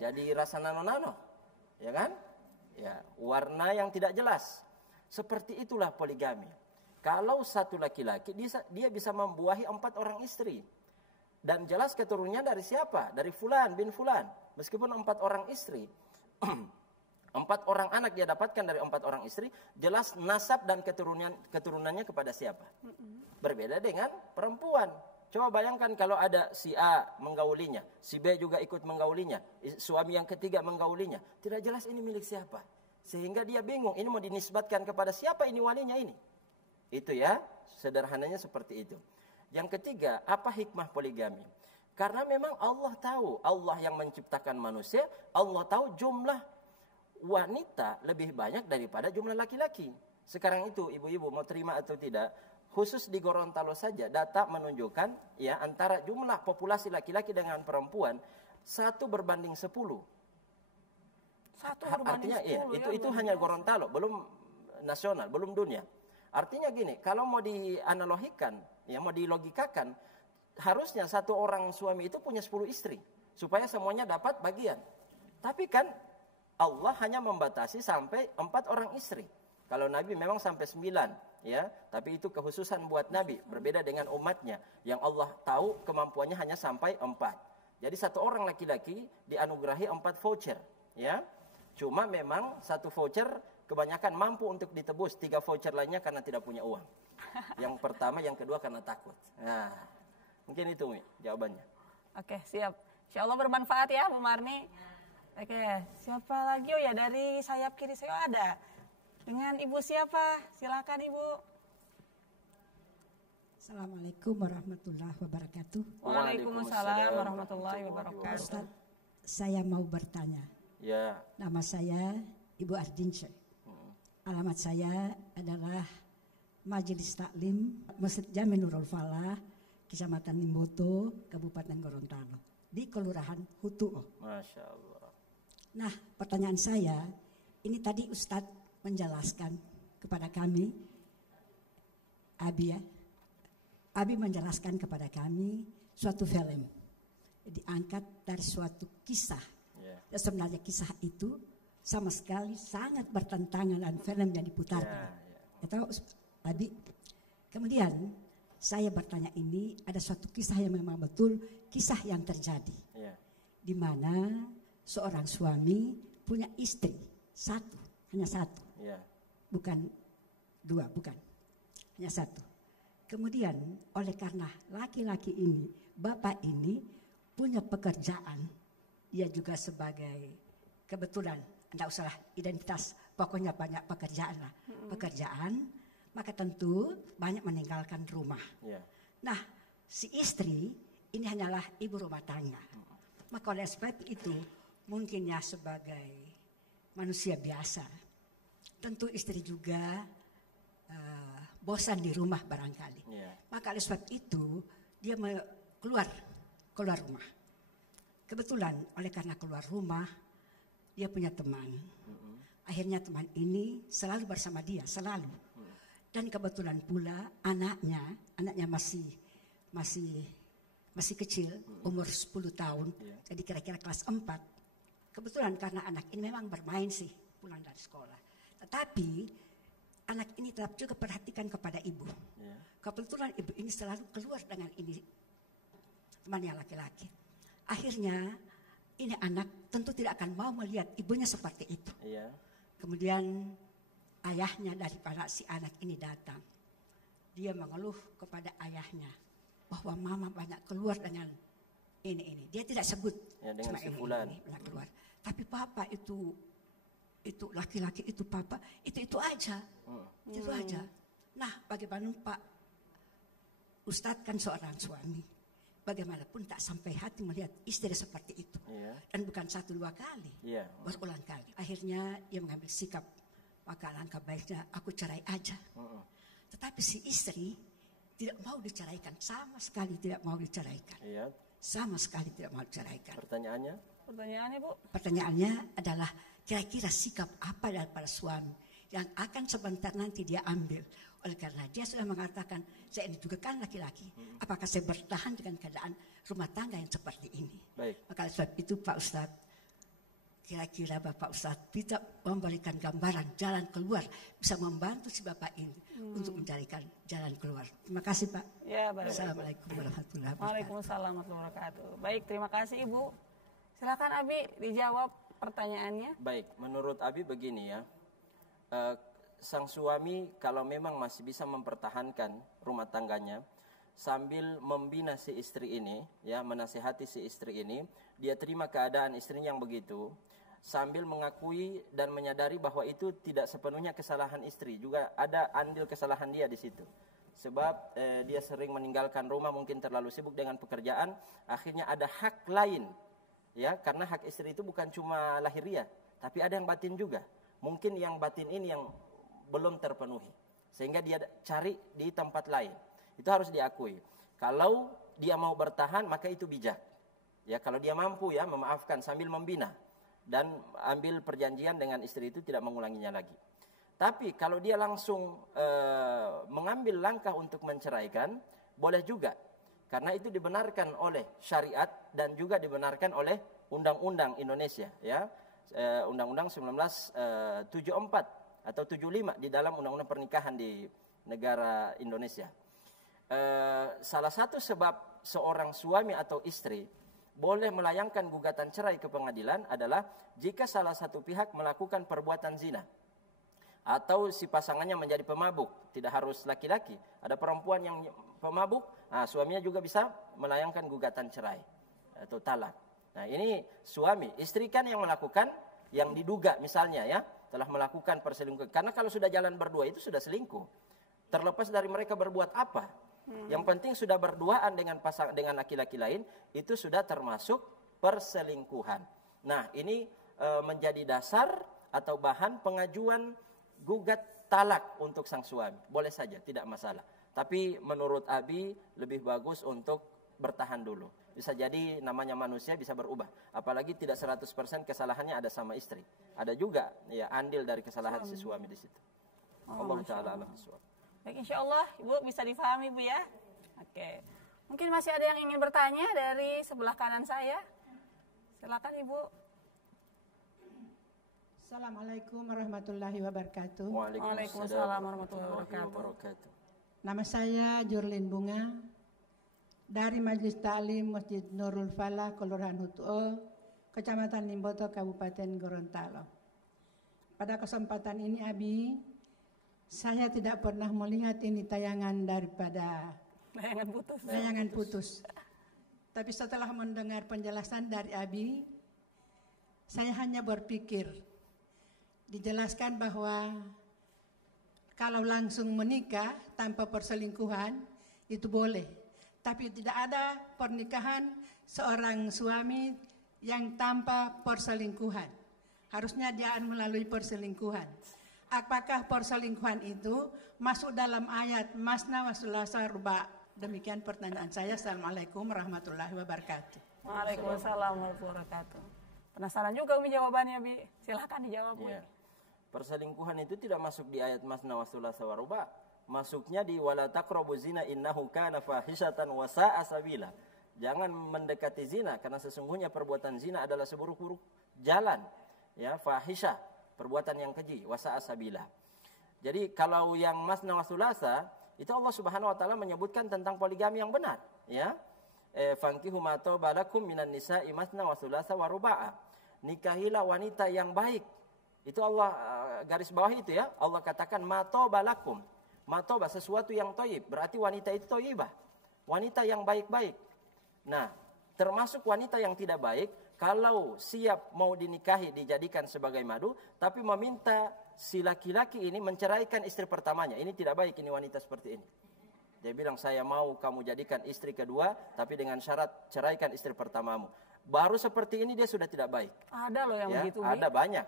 Jadi rasa nano-nano. Ya kan? Ya, warna yang tidak jelas. Seperti itulah poligami. Kalau satu laki-laki dia bisa membuahi 4 orang istri. Dan jelas keturunannya dari siapa? Dari fulan bin fulan. Meskipun 4 orang istri, 4 orang anak dia dapatkan dari 4 orang istri, jelas nasab dan keturunannya kepada siapa? Berbeda dengan perempuan. Coba bayangkan kalau ada si A menggaulinya, si B juga ikut menggaulinya, suami yang ketiga menggaulinya. Tidak jelas ini milik siapa. Sehingga dia bingung, ini mau dinisbatkan kepada siapa ini walinya ini. Itu ya, sederhananya seperti itu. Yang ketiga, apa hikmah poligami? Karena memang Allah tahu, Allah yang menciptakan manusia, Allah tahu jumlah wanita lebih banyak daripada jumlah laki-laki. Sekarang itu ibu-ibu mau terima atau tidak, khusus di Gorontalo saja data menunjukkan ya antara jumlah populasi laki-laki dengan perempuan 1 berbanding 10. 1 berbanding Artinya 10 iya, itu hanya Gorontalo, belum nasional, belum dunia. Artinya gini, kalau mau dianalogikan, ya mau dilogikakan, harusnya 1 orang suami itu punya 10 istri supaya semuanya dapat bagian. Tapi kan Allah hanya membatasi sampai 4 orang istri. Kalau Nabi memang sampai 9, ya, tapi itu kekhususan buat Nabi, berbeda dengan umatnya yang Allah tahu kemampuannya hanya sampai 4. Jadi 1 orang laki-laki dianugerahi 4 voucher, ya. Cuma memang 1 voucher kebanyakan mampu untuk ditebus, 3 voucher lainnya karena tidak punya uang. Yang pertama, yang kedua karena takut. Nah, mungkin itu jawabannya. Oke, siap. Insya Allah bermanfaat ya, Bu Marni. Oke, siapa lagi? Oh ya, dari sayap kiri saya ada. Dengan Ibu siapa? Silakan Ibu. Assalamualaikum warahmatullahi wabarakatuh. Waalaikumsalam warahmatullahi wabarakatuh. Ustaz, saya mau bertanya. Ya. Nama saya Ibu Ardince. Alamat saya adalah Majelis Taklim Masjid Jami Nurul Falah, Kecamatan Limboto, Kabupaten Gorontalo, di Kelurahan Hutuo. Masya Allah. Nah, pertanyaan saya, ini tadi Ustadz menjelaskan kepada kami, Abi menjelaskan kepada kami suatu film diangkat dari suatu kisah. Dan sebenarnya kisah itu sama sekali sangat bertentangan dengan film yang diputarkan. Atau Abi, kemudian saya bertanya, ini ada suatu kisah yang memang betul kisah yang terjadi, di mana seorang suami punya istri hanya satu, bukan 2, bukan, hanya 1. Kemudian oleh karena laki-laki ini, bapak ini punya pekerjaan, dia juga sebagai kebetulan, tidak usah identitas, pokoknya banyak pekerjaan lah, pekerjaan, maka tentu banyak meninggalkan rumah. Nah, si istri ini hanyalah ibu rumah tangga. Maka oleh sebab itu, mungkin ya sebagai manusia biasa, tentu istri juga bosan di rumah barangkali. Maka oleh sebab itu dia keluar rumah. Kebetulan oleh karena keluar rumah dia punya teman. Akhirnya teman ini selalu bersama dia, selalu. Dan kebetulan pula anaknya masih kecil, umur 10 tahun. Jadi kira-kira kelas 4. Kebetulan karena anak ini memang bermain sih pulang dari sekolah. Tetapi anak ini tetap juga perhatikan kepada ibu. Kebetulan ibu ini selalu keluar dengan ini temannya laki-laki. Akhirnya ini anak tentu tidak akan mau melihat ibunya seperti itu. Kemudian ayahnya daripada si anak ini datang. Dia mengeluh kepada ayahnya. bahwa mama banyak keluar dengan ini. Dia tidak sebut ya, dengan cuma si fulan. ini banyak keluar. Tapi papa itu laki-laki itu papa itu aja. Itu aja. Nah, bagaimana Pak Ustadz kan seorang suami. Bagaimanapun tak sampai hati melihat istri seperti itu. Iya. Dan bukan 1-2 kali. Iya. Berulang kali. Akhirnya ia mengambil sikap, maka langkah baiknya aku cerai aja. Tetapi si istri tidak mau diceraikan. Sama sekali tidak mau diceraikan. Iya. Sama sekali tidak mau diceraikan. Pertanyaannya Bu? Pertanyaannya adalah kira-kira sikap apa daripada suami yang akan sebentar nanti dia ambil. Oleh karena dia sudah mengatakan, saya ini juga kan laki-laki. Apakah saya bertahan dengan keadaan rumah tangga yang seperti ini? Baik. Maka sebab itu Pak Ustadz, kira-kira Bapak Ustadz bisa memberikan gambaran jalan keluar, bisa membantu si Bapak ini untuk mencarikan jalan keluar. Terima kasih Pak. Ya, baik. Assalamualaikum warahmatullahi wabarakatuh. Waalaikumsalam warahmatullahi wabarakatuh. Baik, terima kasih Ibu. Silakan Abi dijawab pertanyaannya. Baik, menurut Abi begini ya. Sang suami kalau memang masih bisa mempertahankan rumah tangganya sambil membina si istri ini, ya, menasihati si istri ini, dia terima keadaan istrinya yang begitu, sambil mengakui dan menyadari bahwa itu tidak sepenuhnya kesalahan istri, juga ada andil kesalahan dia di situ. Sebab dia sering meninggalkan rumah, mungkin terlalu sibuk dengan pekerjaan, akhirnya ada hak lain, ya, karena hak istri itu bukan cuma lahiriah, tapi ada yang batin juga. Mungkin yang batin ini yang belum terpenuhi, sehingga dia cari di tempat lain. Itu harus diakui. Kalau dia mau bertahan, maka itu bijak. Ya, kalau dia mampu ya memaafkan sambil membina dan ambil perjanjian dengan istri itu tidak mengulanginya lagi. Tapi kalau dia langsung mengambil langkah untuk menceraikan, boleh juga, karena itu dibenarkan oleh syariat dan juga dibenarkan oleh Undang-Undang Indonesia, ya, Undang-Undang 1974 atau 75 di dalam undang-undang pernikahan di negara Indonesia. Salah satu sebab seorang suami atau istri boleh melayangkan gugatan cerai ke pengadilan adalah jika salah satu pihak melakukan perbuatan zina atau si pasangannya menjadi pemabuk. Tidak harus laki-laki, ada perempuan yang pemabuk, suaminya juga bisa melayangkan gugatan cerai atau talak. Nah, ini suami, istri kan yang melakukan, yang diduga misalnya ya telah melakukan perselingkuhan. Karena kalau sudah jalan berdua itu sudah selingkuh. Terlepas dari mereka berbuat apa. Yang penting sudah berduaan dengan dengan laki-laki lain, itu sudah termasuk perselingkuhan. Nah, ini menjadi dasar atau bahan pengajuan gugat talak untuk sang suami. Boleh saja, tidak masalah. Tapi menurut Abi lebih bagus untuk bertahan dulu. Bisa jadi namanya manusia bisa berubah. Apalagi tidak 100% kesalahannya ada sama istri. Ada juga ya andil dari kesalahan si suami di situ. Allah Ta'ala alam bisawab. Baik, insya Allah Ibu bisa difahami Bu ya. Oke. Mungkin masih ada yang ingin bertanya dari sebelah kanan saya. Silakan Ibu. Assalamualaikum warahmatullahi wabarakatuh. Waalaikumsalam warahmatullahi wabarakatuh. Nama saya Jurlin Bunga. Dari Majelis Ta'lim Masjid Nurul Falah, Kelurahan Hutuo, Kecamatan Limboto, Kabupaten Gorontalo. Pada kesempatan ini Abi, saya tidak pernah melihat ini tayangan daripada layangan putus. Tapi setelah mendengar penjelasan dari Abi, saya hanya berpikir, dijelaskan bahwa kalau langsung menikah tanpa perselingkuhan itu boleh. Tapi tidak ada pernikahan seorang suami yang tanpa perselingkuhan. Harusnya dia melalui perselingkuhan. Apakah perselingkuhan itu masuk dalam ayat masna wa sulasa ruba? Demikian pertanyaan saya. Assalamualaikum warahmatullahi wabarakatuh. Waalaikumsalam warahmatullahi wabarakatuh. Penasaran juga Umi jawabannya, Bi. Silakan dijawab, Bu. Ya. Perselingkuhan itu tidak masuk di ayat masna wa sulasa wa ruba. Masuknya di wala taqrabu zina innahu kana fahisatan wa sa'a sabila. Jangan mendekati zina karena sesungguhnya perbuatan zina adalah seburuk-buruk jalan. Ya, fahisha, perbuatan yang keji, wa sa'a sabila. Jadi kalau yang masna wa sulasa itu Allah Subhanahu wa taala menyebutkan tentang poligami yang benar, ya. Fankihu ma taba lakum minan nisa'i masna wa sulasa wa ruba'a. Nikahilah wanita yang baik. Itu Allah garis bawah itu ya. Allah katakan ma taba lakum. Matoba sesuatu yang toyib, berarti wanita itu toyibah. wanita yang baik-baik. Nah, termasuk wanita yang tidak baik, kalau siap mau dinikahi dijadikan sebagai madu, tapi meminta si laki-laki ini menceraikan istri pertamanya. Ini tidak baik, ini wanita seperti ini. Dia bilang, saya mau kamu jadikan istri kedua, tapi dengan syarat ceraikan istri pertamamu. Baru seperti ini dia sudah tidak baik. Ada loh yang begitu. Ada banyak.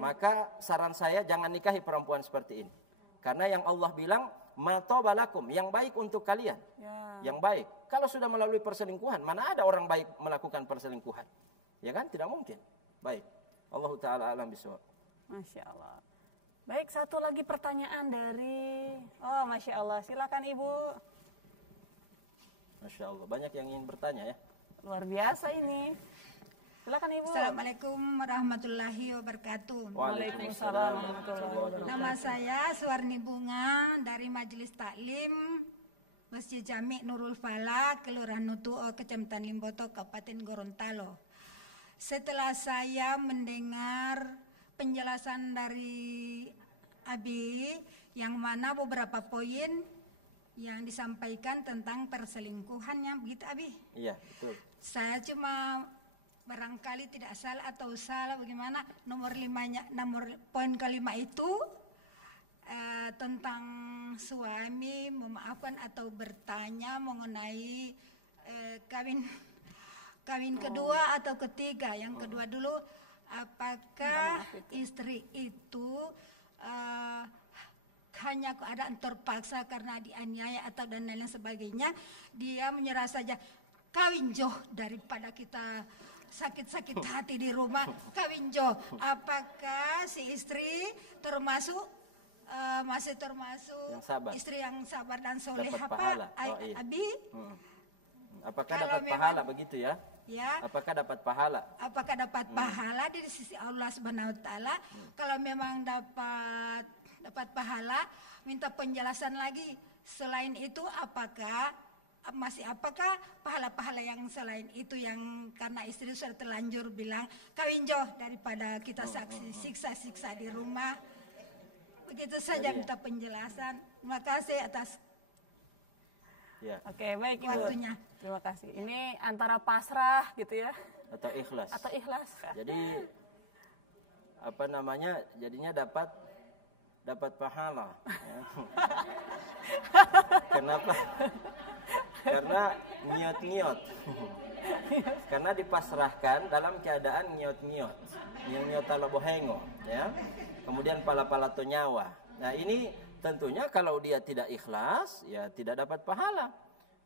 Maka saran saya jangan nikahi perempuan seperti ini. Karena yang Allah bilang, matobalakum, yang baik untuk kalian. Yang baik. Kalau sudah melalui perselingkuhan, mana ada orang baik melakukan perselingkuhan? Ya kan? Tidak mungkin. Baik. Allah Ta'ala alam bisawab. Masya Allah. Baik, satu lagi pertanyaan dari... Oh, Masya Allah. Silakan Ibu. Masya Allah. Banyak yang ingin bertanya ya. Luar biasa ini. Silakan Ibu. Assalamualaikum warahmatullahi wabarakatuh. Waalaikumsalam warahmatullahi wabarakatuh. Nama saya Suwarni Bunga dari Majelis Taklim Masjid Jami Nurul Falah, Kelurahan Nutuo, Kecamatan Limboto, Kabupaten Gorontalo. Setelah saya mendengar penjelasan dari Abi, yang mana beberapa poin yang disampaikan tentang perselingkuhannya, begitu Abi? Iya, betul. Saya cuma barangkali tidak salah atau salah bagaimana, nomor poin kelima itu tentang suami memaafkan atau bertanya mengenai kawin kedua atau ketiga. Yang kedua dulu, apakah istri itu hanya keadaan terpaksa karena dianiaya atau dan lain sebagainya, dia menyerah saja, kawin joh daripada kita sakit-sakit hati di rumah, kawin joh. Apakah si istri masih termasuk istri yang sabar dan soleh apa? Iya. Abi? Apakah dapat pahala begitu ya? Ya. Apakah dapat pahala? Apakah dapat pahala di sisi Allah Subhanahu wa taala? Kalau memang dapat pahala, minta penjelasan lagi. Selain itu apakah pahala-pahala yang selain itu yang karena istri sudah terlanjur bilang kawin joh daripada kita siksa-siksa di rumah. Begitu saja minta penjelasan. Terima kasih atas Oke, baik Ibu. waktunya. Terima kasih. Ini antara pasrah gitu ya. Atau ikhlas. Atau ikhlas. Jadi jadinya dapat pahala. Ya. Kenapa? Karena ngiot-ngiot. Karena dipasrahkan dalam keadaan ngiot-ngiot. Ngiot ala bohengo, ya. Kemudian pala-pala to nyawa. Nah, ini tentunya kalau dia tidak ikhlas, ya tidak dapat pahala.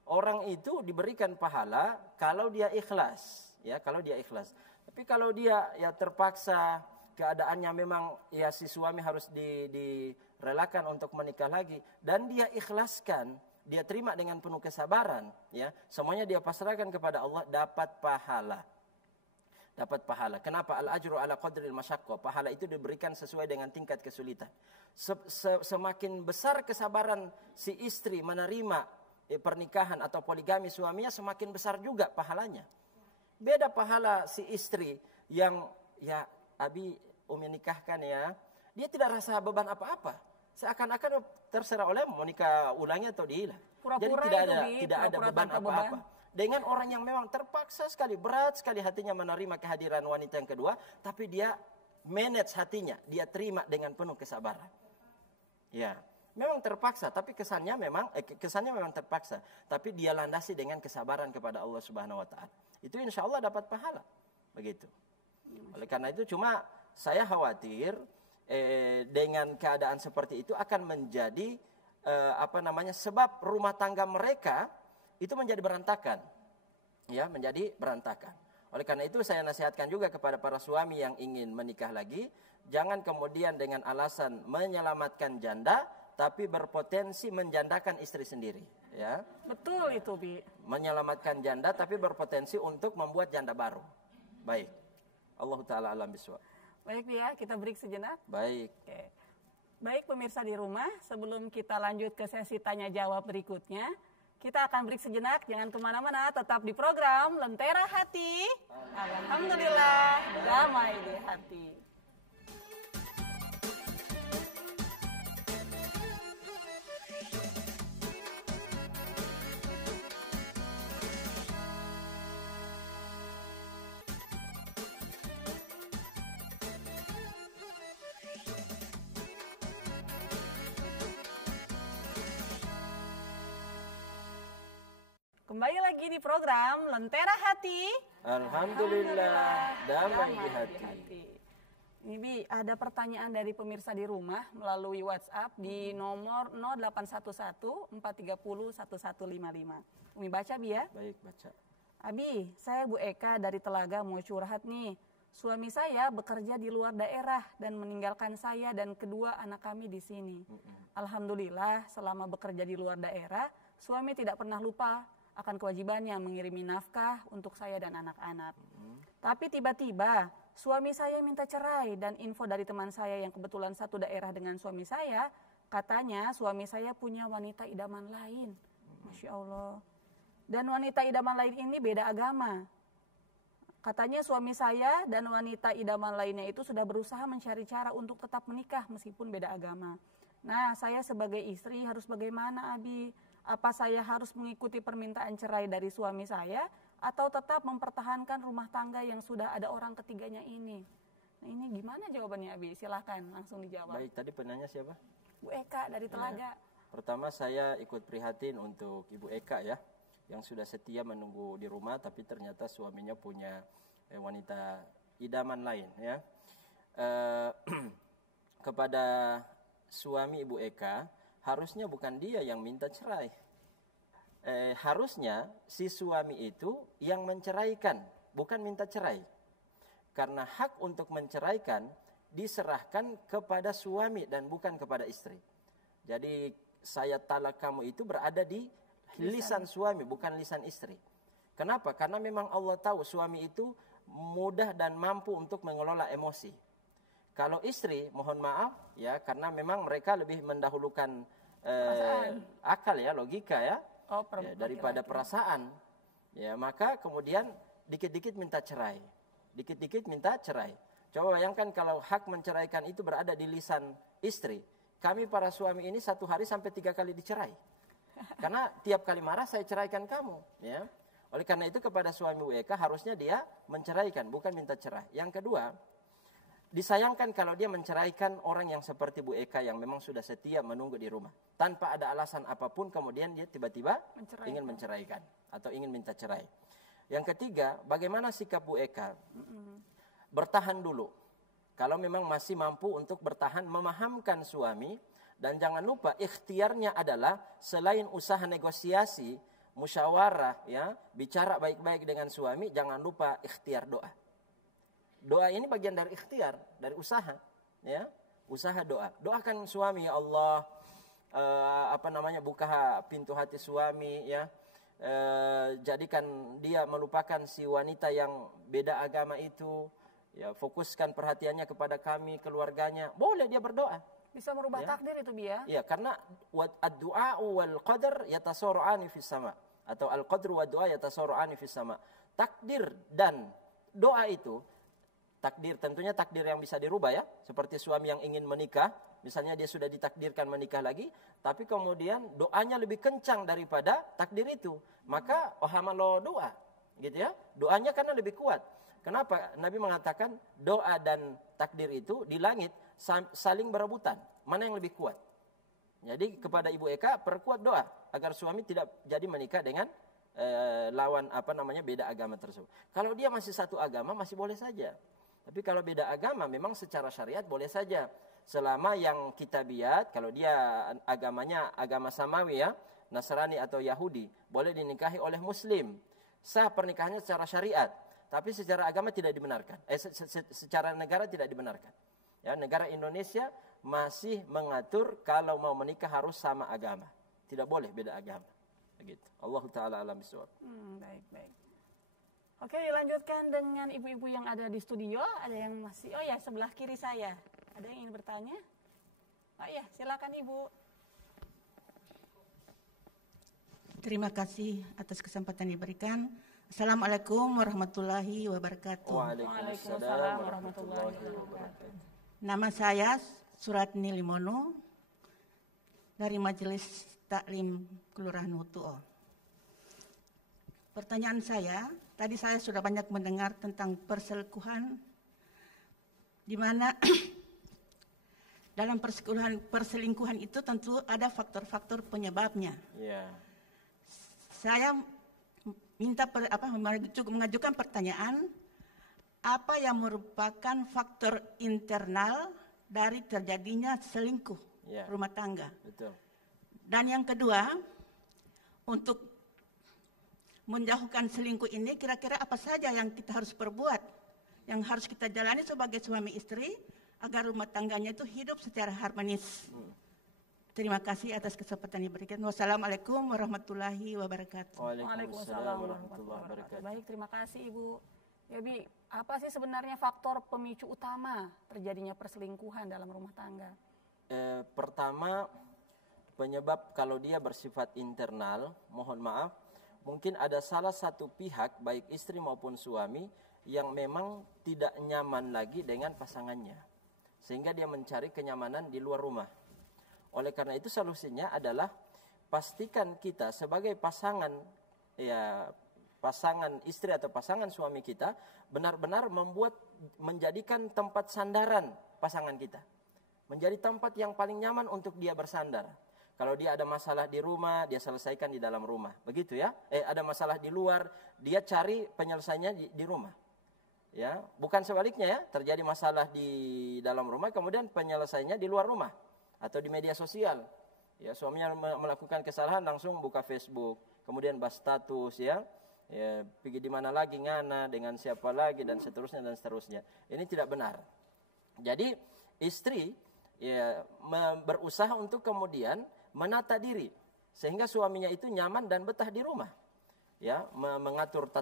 Orang itu diberikan pahala kalau dia ikhlas, ya, kalau dia ikhlas. Tapi kalau dia ya terpaksa, keadaannya memang ya si suami harus direlakan untuk menikah lagi dan dia ikhlaskan, dia terima dengan penuh kesabaran, ya. Semuanya dia pasrahkan kepada Allah, dapat pahala. Dapat pahala. Kenapa? Al-ajru ala qadril masyaqqah. Pahala itu diberikan sesuai dengan tingkat kesulitan. Semakin besar kesabaran si istri menerima pernikahan atau poligami suaminya, semakin besar juga pahalanya. Beda pahala si istri yang ya Abi Umi nikahkan ya, dia tidak rasa beban apa-apa. Seakan-akan terserah oleh mau nikah ulangi atau dihilah. Jadi tidak ada beban apa-apa. Dengan orang yang memang terpaksa sekali, berat sekali hatinya menerima kehadiran wanita yang kedua, tapi dia manage hatinya, dia terima dengan penuh kesabaran. Ya, memang terpaksa, tapi kesannya memang terpaksa, tapi dia landasi dengan kesabaran kepada Allah Subhanahu wa taala. Itu insya Allah dapat pahala. Begitu. Oleh karena itu cuma saya khawatir dengan keadaan seperti itu akan menjadi sebab rumah tangga mereka itu menjadi berantakan. Ya, menjadi berantakan. Oleh karena itu saya nasihatkan juga kepada para suami yang ingin menikah lagi, jangan kemudian dengan alasan menyelamatkan janda tapi berpotensi menjandakan istri sendiri, ya. Betul itu, Bi. Menyelamatkan janda tapi berpotensi untuk membuat janda baru. Baik. Allah taala alam bisawab. Baik, Bi, ya, kita break sejenak. Baik. Oke. Baik pemirsa di rumah, sebelum kita lanjut ke sesi tanya jawab berikutnya, kita akan break sejenak, jangan kemana-mana, tetap di program Lentera Hati. Alhamdulillah, damai di hati. Kembali lagi di program Lentera Hati. Alhamdulillah, damai di hati. Ini Bi, ada pertanyaan dari pemirsa di rumah melalui WhatsApp di nomor 0811 430 1155. Umi baca Bi ya? Baik, baca. Abi, saya Bu Eka dari Telaga mau curhat nih. Suami saya bekerja di luar daerah dan meninggalkan saya dan kedua anak kami di sini. Alhamdulillah, selama bekerja di luar daerah, suami tidak pernah lupa akan kewajibannya mengirimi nafkah untuk saya dan anak-anak. Tapi tiba-tiba suami saya minta cerai dan info dari teman saya yang kebetulan satu daerah dengan suami saya, katanya suami saya punya wanita idaman lain. Masya Allah. Dan wanita idaman lain ini beda agama. Katanya suami saya dan wanita idaman lainnya itu sudah berusaha mencari cara untuk tetap menikah meskipun beda agama. Nah, saya sebagai istri harus bagaimana, Abi? Apa saya harus mengikuti permintaan cerai dari suami saya atau tetap mempertahankan rumah tangga yang sudah ada orang ketiganya ini? Nah, ini gimana jawabannya, Abi? Silahkan langsung dijawab. Baik, tadi penanya siapa? Bu Eka dari Telaga. Pertama saya ikut prihatin untuk Ibu Eka ya, yang sudah setia menunggu di rumah tapi ternyata suaminya punya wanita idaman lain ya. Kepada suami Ibu Eka, harusnya bukan dia yang minta cerai. Harusnya si suami itu yang menceraikan, bukan minta cerai. Karena hak untuk menceraikan diserahkan kepada suami dan bukan kepada istri. Jadi saya talak kamu itu berada di lisan suami, bukan lisan istri. Kenapa? Karena memang Allah tahu suami itu mudah dan mampu untuk mengelola emosi. Kalau istri, mohon maaf ya, karena memang mereka lebih mendahulukan akal ya, logika ya, daripada perasaan. Ya, maka kemudian dikit-dikit minta cerai. Dikit-dikit minta cerai. Coba bayangkan kalau hak menceraikan itu berada di lisan istri. Kami para suami ini 1 hari sampai 3 kali dicerai. Karena tiap kali marah saya ceraikan kamu, ya. Oleh karena itu kepada suami Bu Eka harusnya dia menceraikan, bukan minta cerai. Yang kedua, disayangkan kalau dia menceraikan orang yang seperti Bu Eka yang memang sudah setia menunggu di rumah. Tanpa ada alasan apapun kemudian dia tiba-tiba ingin menceraikan atau ingin minta cerai. Yang ketiga, bagaimana sikap Bu Eka? Bertahan dulu. Kalau memang masih mampu untuk bertahan, memahamkan suami. Dan jangan lupa ikhtiarnya adalah selain usaha negosiasi, musyawarah, ya, bicara baik-baik dengan suami, jangan lupa ikhtiar doa. Doa ini bagian dari ikhtiar, dari usaha, ya, usaha doa. Doakan suami, ya Allah, buka pintu hati suami, ya, jadikan dia melupakan si wanita yang beda agama itu, ya, fokuskan perhatiannya kepada kami, keluarganya. Boleh dia berdoa. Bisa merubah takdir itu Bi ya? Iya, karena ad-du'a wal qadar yatasarra'ani fis sama, atau al-qadru wad du'a yatasarra'ani fis sama. Takdir dan doa itu, takdir tentunya takdir yang bisa dirubah ya, seperti suami yang ingin menikah, misalnya dia sudah ditakdirkan menikah lagi, tapi kemudian doanya lebih kencang daripada takdir itu, maka wahamalo doa, gitu ya, doanya karena lebih kuat. Kenapa? Nabi mengatakan doa dan takdir itu di langit saling berebutan, mana yang lebih kuat. Jadi kepada Ibu Eka perkuat doa agar suami tidak jadi menikah dengan lawan beda agama tersebut. Kalau dia masih satu agama masih boleh saja. Tapi kalau beda agama memang secara syariat boleh saja. Selama yang kitabiat, kalau dia agamanya agama samawi ya, Nasrani atau Yahudi, boleh dinikahi oleh muslim. Sah pernikahannya secara syariat, tapi secara agama tidak dibenarkan. Secara negara tidak dibenarkan. Ya, negara Indonesia masih mengatur kalau mau menikah harus sama agama. Tidak boleh beda agama. Begitu. Allah Ta'ala alam bisawab. Baik. Oke, dilanjutkan dengan ibu-ibu yang ada di studio. Ada yang masih, sebelah kiri saya. Ada yang ingin bertanya? Oh iya, silakan Ibu. Terima kasih atas kesempatan diberikan. Assalamualaikum warahmatullahi wabarakatuh. Waalaikumsalam warahmatullahi wabarakatuh. Nama saya Suratni Limono dari Majelis Taklim Kelurahan Hutuo. Pertanyaan saya, tadi saya sudah banyak mendengar tentang perselingkuhan, di mana dalam perselingkuhan itu tentu ada faktor-faktor penyebabnya. Yeah. Saya mengajukan pertanyaan, apa yang merupakan faktor internal dari terjadinya selingkuh rumah tangga? Betul. Dan yang kedua, untuk menjauhkan selingkuh ini, kira-kira apa saja yang kita harus perbuat, yang harus kita jalani sebagai suami istri, agar rumah tangganya itu hidup secara harmonis. Terima kasih atas kesempatan yang diberikan. Wassalamualaikum warahmatullahi wabarakatuh. Waalaikumsalam warahmatullahi wabarakatuh. Baik, terima kasih Ibu. Ya, Bi, apa sih sebenarnya faktor pemicu utama terjadinya perselingkuhan dalam rumah tangga? Pertama, penyebab kalau dia bersifat internal, mohon maaf, mungkin ada salah satu pihak, baik istri maupun suami, yang memang tidak nyaman lagi dengan pasangannya. Sehingga dia mencari kenyamanan di luar rumah. Oleh karena itu solusinya adalah pastikan kita sebagai pasangan, pasangan istri atau pasangan suami kita benar-benar menjadikan tempat sandaran pasangan kita. Menjadi tempat yang paling nyaman untuk dia bersandar. Kalau dia ada masalah di rumah, dia selesaikan di dalam rumah. Begitu ya. Ada masalah di luar, dia cari penyelesaiannya di rumah. Ya, bukan sebaliknya ya. Terjadi masalah di dalam rumah, kemudian penyelesaiannya di luar rumah atau di media sosial. Ya, suaminya melakukan kesalahan langsung buka Facebook, kemudian bahas status ya. Ya, pergi di mana lagi, ngana, dengan siapa lagi, dan seterusnya dan seterusnya. Ini tidak benar. Jadi istri ya berusaha untuk kemudian menata diri sehingga suaminya itu nyaman dan betah di rumah. Ya, mengatur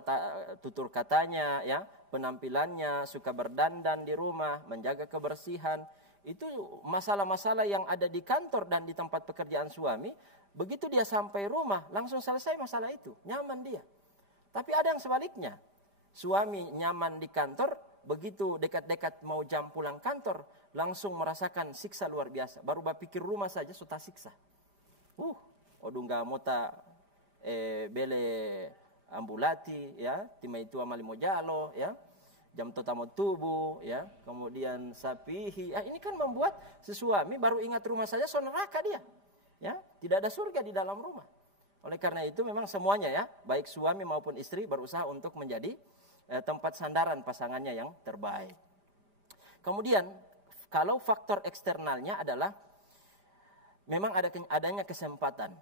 tutur katanya, ya, penampilannya, suka berdandan di rumah, menjaga kebersihan. Itu masalah-masalah yang ada di kantor dan di tempat pekerjaan suami. Begitu dia sampai rumah, langsung selesai masalah itu, nyaman dia. Tapi ada yang sebaliknya. Suami nyaman di kantor, begitu dekat-dekat mau jam pulang kantor, langsung merasakan siksa luar biasa. Baru berpikir rumah saja sudah siksa. Odungga mota bele ambulati, ya, tima itu amali mojalo, ya, jam totamo tubuh, ya, kemudian sapihi. Ini kan membuat sesuami baru ingat rumah saja so neraka dia. Ya, tidak ada surga di dalam rumah. Oleh karena itu memang semuanya ya, baik suami maupun istri berusaha untuk menjadi tempat sandaran pasangannya yang terbaik. Kemudian kalau faktor eksternalnya adalah memang adanya kesempatan.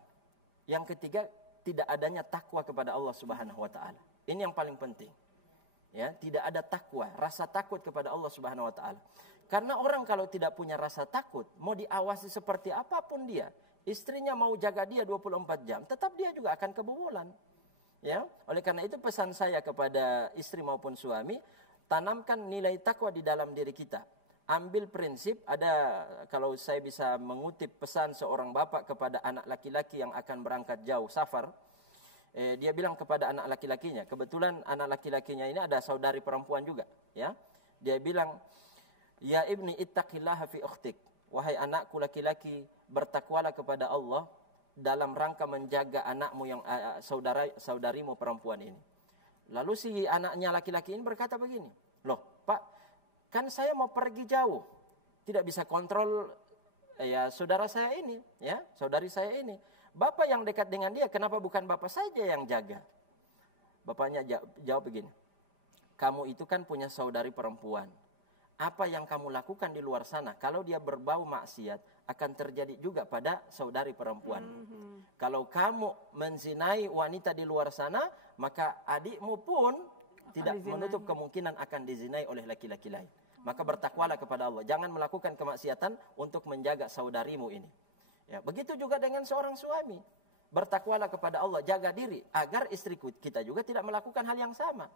Yang ketiga, tidak adanya takwa kepada Allah Subhanahu wa taala. Ini yang paling penting. Ya, tidak ada takwa, rasa takut kepada Allah Subhanahu wa taala. Karena orang kalau tidak punya rasa takut, mau diawasi seperti apapun dia, istrinya mau jaga dia 24 jam, tetap dia juga akan kebobolan. Ya, oleh karena itu pesan saya kepada istri maupun suami, tanamkan nilai takwa di dalam diri kita. Ambil prinsip, kalau saya bisa mengutip pesan seorang bapak kepada anak laki-laki yang akan berangkat jauh safar, dia bilang kepada anak laki-lakinya, kebetulan anak laki-lakinya ini ada saudari perempuan juga, ya. Dia bilang, "Ya ibni ittaqillaha fi ukhtik." Wahai anakku laki-laki, bertakwalah kepada Allah dalam rangka menjaga anakmu yang saudarimu perempuan ini. Lalu si anaknya laki-laki ini berkata begini, "Loh, Pak, kan saya mau pergi jauh, tidak bisa kontrol ya saudara saya ini, ya, saudari saya ini. Bapak yang dekat dengan dia, kenapa bukan bapak saja yang jaga?" Bapaknya jawab begini, "Kamu itu kan punya saudari perempuan. Apa yang kamu lakukan di luar sana, kalau dia berbau maksiat, akan terjadi juga pada saudari perempuan. Kalau kamu menzinai wanita di luar sana, maka adikmu pun tidak menutup kemungkinan akan dizinai oleh laki-laki lain. Maka bertakwalah kepada Allah. Jangan melakukan kemaksiatan untuk menjaga saudarimu ini." Ya, begitu juga dengan seorang suami. Bertakwalah kepada Allah, jaga diri agar istri kita juga tidak melakukan hal yang sama.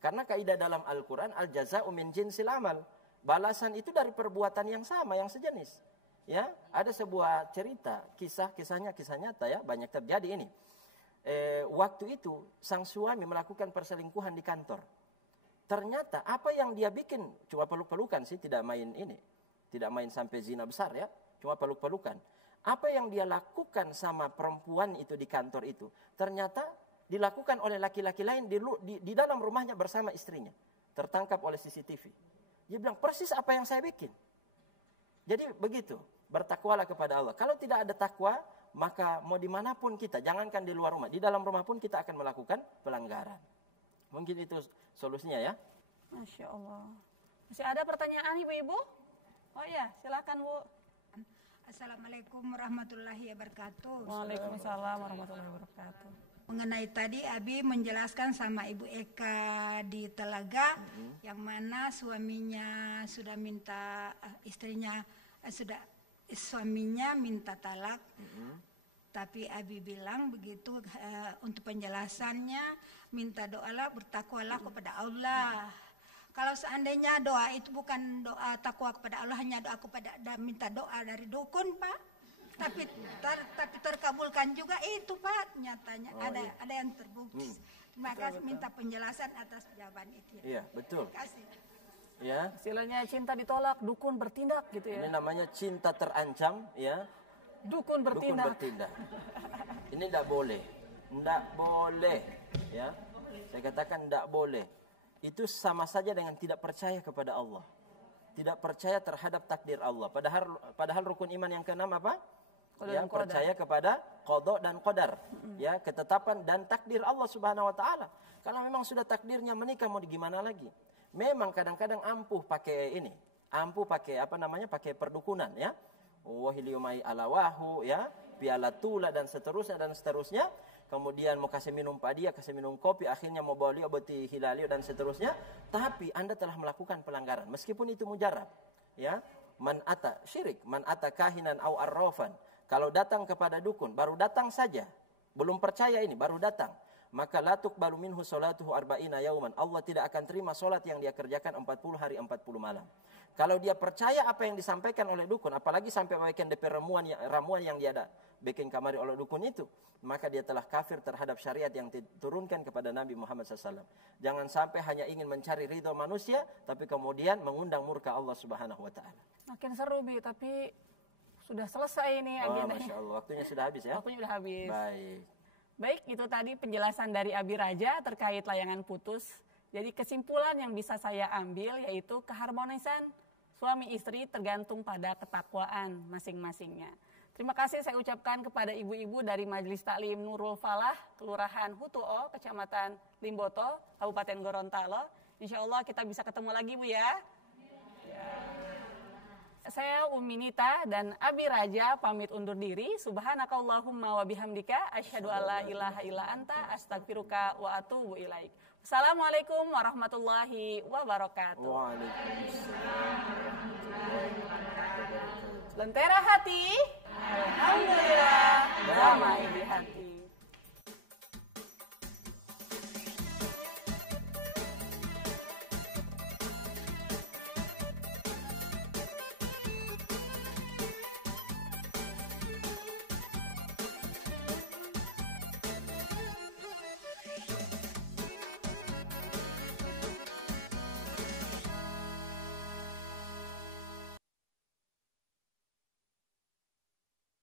Karena kaidah dalam Al-Quran, al-jaza'u min jinsil amal. Balasan itu dari perbuatan yang sama, yang sejenis. Ya, ada sebuah cerita, kisah nyata ya, banyak terjadi ini. Waktu itu sang suami melakukan perselingkuhan di kantor. Ternyata apa yang dia bikin cuma peluk-pelukan sih, tidak main sampai zina besar ya, cuma peluk-pelukan. Apa yang dia lakukan sama perempuan itu di kantor itu, ternyata dilakukan oleh laki-laki lain di dalam rumahnya bersama istrinya. Tertangkap oleh CCTV. Dia bilang, persis apa yang saya bikin. Jadi begitu, bertakwalah kepada Allah. Kalau tidak ada takwa, maka mau dimanapun kita, jangankan di luar rumah, di dalam rumah pun kita akan melakukan pelanggaran. Mungkin itu solusinya ya. Masya Allah. Masih ada pertanyaan ibu-ibu? Oh iya, silakan Bu. Assalamualaikum warahmatullahi wabarakatuh. Waalaikumsalam warahmatullahi wabarakatuh. Mengenai tadi Abi menjelaskan sama Ibu Eka di Telaga, yang mana suaminya sudah minta suaminya minta talak. Tapi Abi bilang begitu, untuk penjelasannya minta doalah, bertakwalah kepada Allah. Kalau seandainya doa itu bukan doa takwa kepada Allah, hanya doa kepada minta doa dari dukun, Pak. Tapi terkabulkan juga itu, Pak. Nyatanya ada yang terbukti. Terima kasih, minta penjelasan atas jawaban itu. Iya, betul. Terima kasih. Ya. Istilahnya cinta ditolak, dukun bertindak gitu ya. Ini namanya cinta terancam, ya. Dukun bertindak. Ini tidak boleh. Tidak boleh, ya. Saya katakan tidak boleh. Itu sama saja dengan tidak percaya kepada Allah. Tidak percaya terhadap takdir Allah. Padahal rukun iman yang keenam apa? Yang percaya kepada qada dan qadar. Ya, ketetapan dan takdir Allah Subhanahu wa taala. Kalau memang sudah takdirnya menikah, mau gimana lagi? Memang kadang-kadang ampuh pakai ini. Ampuh pakai pakai perdukunan, ya. Wahiliumai alawahu, ya. Piala tula dan seterusnya. Kemudian mau kasih minum padia, kasih minum kopi, akhirnya mau bawa obati hilalio dan seterusnya. Tapi Anda telah melakukan pelanggaran, meskipun itu mujarab. Ya, man ata syirik, man ata kahinan au arrafan. Kalau datang kepada dukun, baru datang saja, belum percaya ini, baru datang, maka la tuqbalu minhu salatuhu arba'ina yauman. Allah tidak akan terima salat yang dia kerjakan 40 hari 40 malam. Kalau dia percaya apa yang disampaikan oleh dukun, apalagi sampai membawakan DP ramuan yang dia ada bikin kamari oleh dukun itu, maka dia telah kafir terhadap syariat yang diturunkan kepada Nabi Muhammad SAW. Jangan sampai hanya ingin mencari ridho manusia, tapi kemudian mengundang murka Allah Subhanahu Wa Taala. Makin seru Bi, tapi sudah selesai ini agendanya. Masya Allah, waktunya sudah habis ya? Waktunya sudah habis. Baik, itu tadi penjelasan dari Abi Raja terkait layangan putus. Jadi kesimpulan yang bisa saya ambil yaitu keharmonisan suami istri tergantung pada ketakwaan masing-masingnya. Terima kasih saya ucapkan kepada ibu-ibu dari Majelis Taklim Nurul Falah, Kelurahan Hutuo, Kecamatan Limboto, Kabupaten Gorontalo. Insya Allah kita bisa ketemu lagi Bu ya. Saya Umi Nita dan Abi Raja pamit undur diri. Subhanakallahumma wa bihamdika asyhadu alla ilaha illa anta astaghfiruka wa atubu ilaik. Assalamualaikum warahmatullahi wabarakatuh. Waalaikumsalam. Lentera hati, alhamdulillah damai di hati.